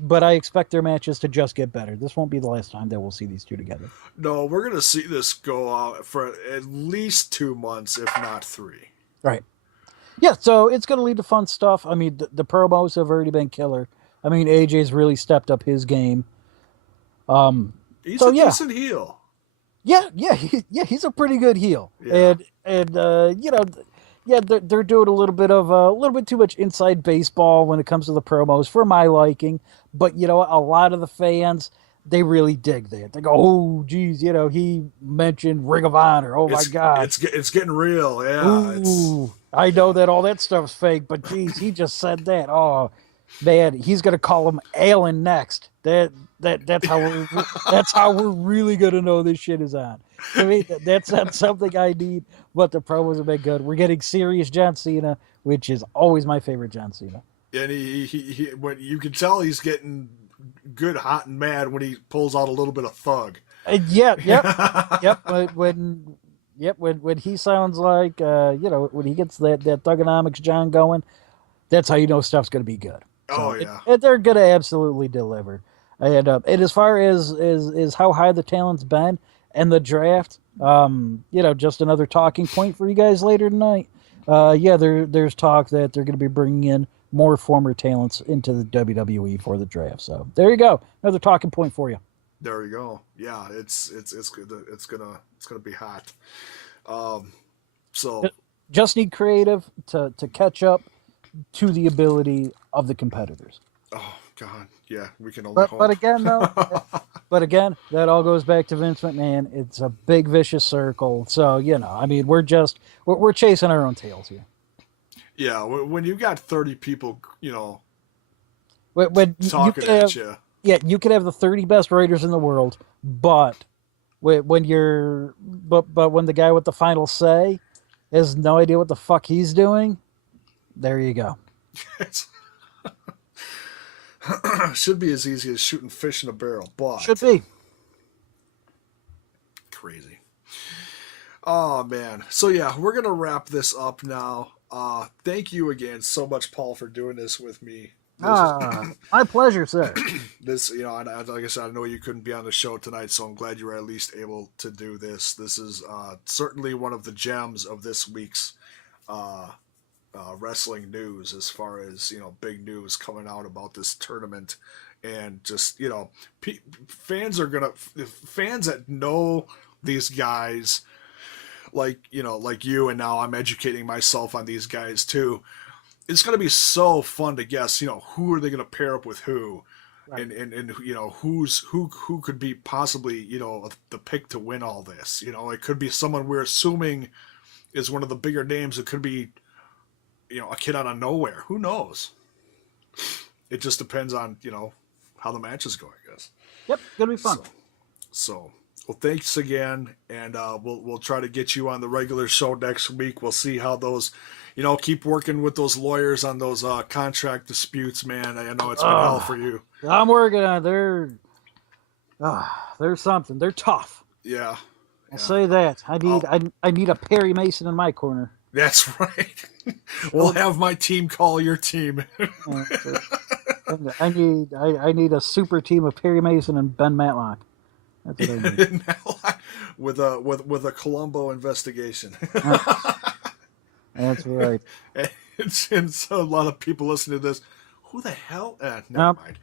But I expect their matches to just get better. This won't be the last time that we'll see these two together. No, we're going to see this go out for at least 2 months, if not 3. Right. Yeah, so it's going to lead to fun stuff. I mean, the promos have already been killer. I mean, AJ's really stepped up his game. He's a decent heel. Yeah, he's a pretty good heel. Yeah. And yeah, they're doing a little bit too much inside baseball when it comes to the promos for my liking. But you know, a lot of the fans they really dig that. They go, "Oh, geez, you know, he mentioned Ring of Honor. Oh my God, It's getting real. Yeah, it's ooh, I know that all that stuff's fake, but geez, he just said that. Oh man, he's gonna call him Alan next. That's how we're really gonna know this shit is on. To me, that's not something I need, but the promos have been good. We're getting serious John Cena, which is always my favorite John Cena. and he when you can tell he's getting good, hot and mad when he pulls out a little bit of thug. Yeah, yep. When he sounds like you know, when he gets that thugonomics John going, that's how you know stuff's going to be good. Oh So yeah. they're going to absolutely deliver. And as far as how high the talent's been and the draft, you know, just another talking point for you guys later tonight. Yeah, there's talk that they're going to be bringing in more former talents into the WWE for the draft. So there you go, another talking point for you. There we go. Yeah, it's gonna be hot. Um, so Just need creative to catch up to the ability of the competitors. oh god, yeah, we can only But hope. again, though, but again, that all goes back to Vince McMahon. It's a big vicious circle. So you know, I mean, we're chasing our own tails here. Yeah, when you got 30 people, you know, When you talking could at have, you, yeah, you could have the 30 best writers in the world, but but when the guy with the final say has no idea what the fuck he's doing, there you go. it should be as easy as shooting fish in a barrel, Should but be. crazy. Oh man. So yeah, we're gonna wrap this up now. Thank you again so much, Paul, for doing this with me. This is My pleasure, sir. this, you know, like I said, I know you couldn't be on the show tonight, so I'm glad you were at least able to do this. This is certainly one of the gems of this week's uh, wrestling news, as far as you know, big news coming out about this tournament, and just you know, fans that know these guys like you know like you, and now I'm educating myself on these guys too. It's going to be so fun to guess, you know, who are they going to pair up with who, Right. and you know who could be possibly you know the pick to win all this. You know, it could be someone we're assuming is one of the bigger names. It could be you know a kid out of nowhere. Who knows? It just depends on you know how the matches go, I guess. Yep, gonna be fun. So so well, thanks again, and we'll try to get you on the regular show next week. We'll see how those, you know, keep working with those lawyers on those contract disputes, man. I know it's been hell for you. I'm working on. There's something. They're tough. Yeah, I'll yeah, say that. I'll, I need a Perry Mason in my corner. that's right. We'll have my team call your team. So I need a super team of Perry Mason and Ben Matlock. That's what I need. with a Columbo investigation. That's, that's right. And so a lot of people listening to this, who the hell? Never Nope, mind.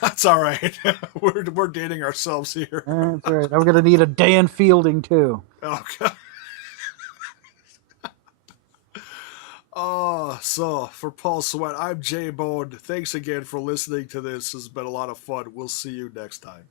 That's all right. We're dating ourselves here. that's right. I'm gonna need a Dan Fielding too. Oh god. Oh, so for Paul Sweat, I'm Jay Bone. Thanks again for listening to this. This has been a lot of fun. We'll see you next time.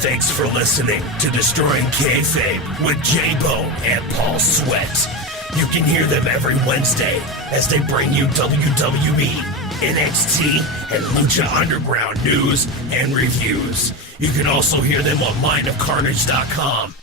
Thanks for listening to Destroying Kayfabe with JAYBONE and Paul Sweat. You can hear them every Wednesday as they bring you WWE, NXT, and Lucha Underground news and reviews. You can also hear them on mindofcarnage.com.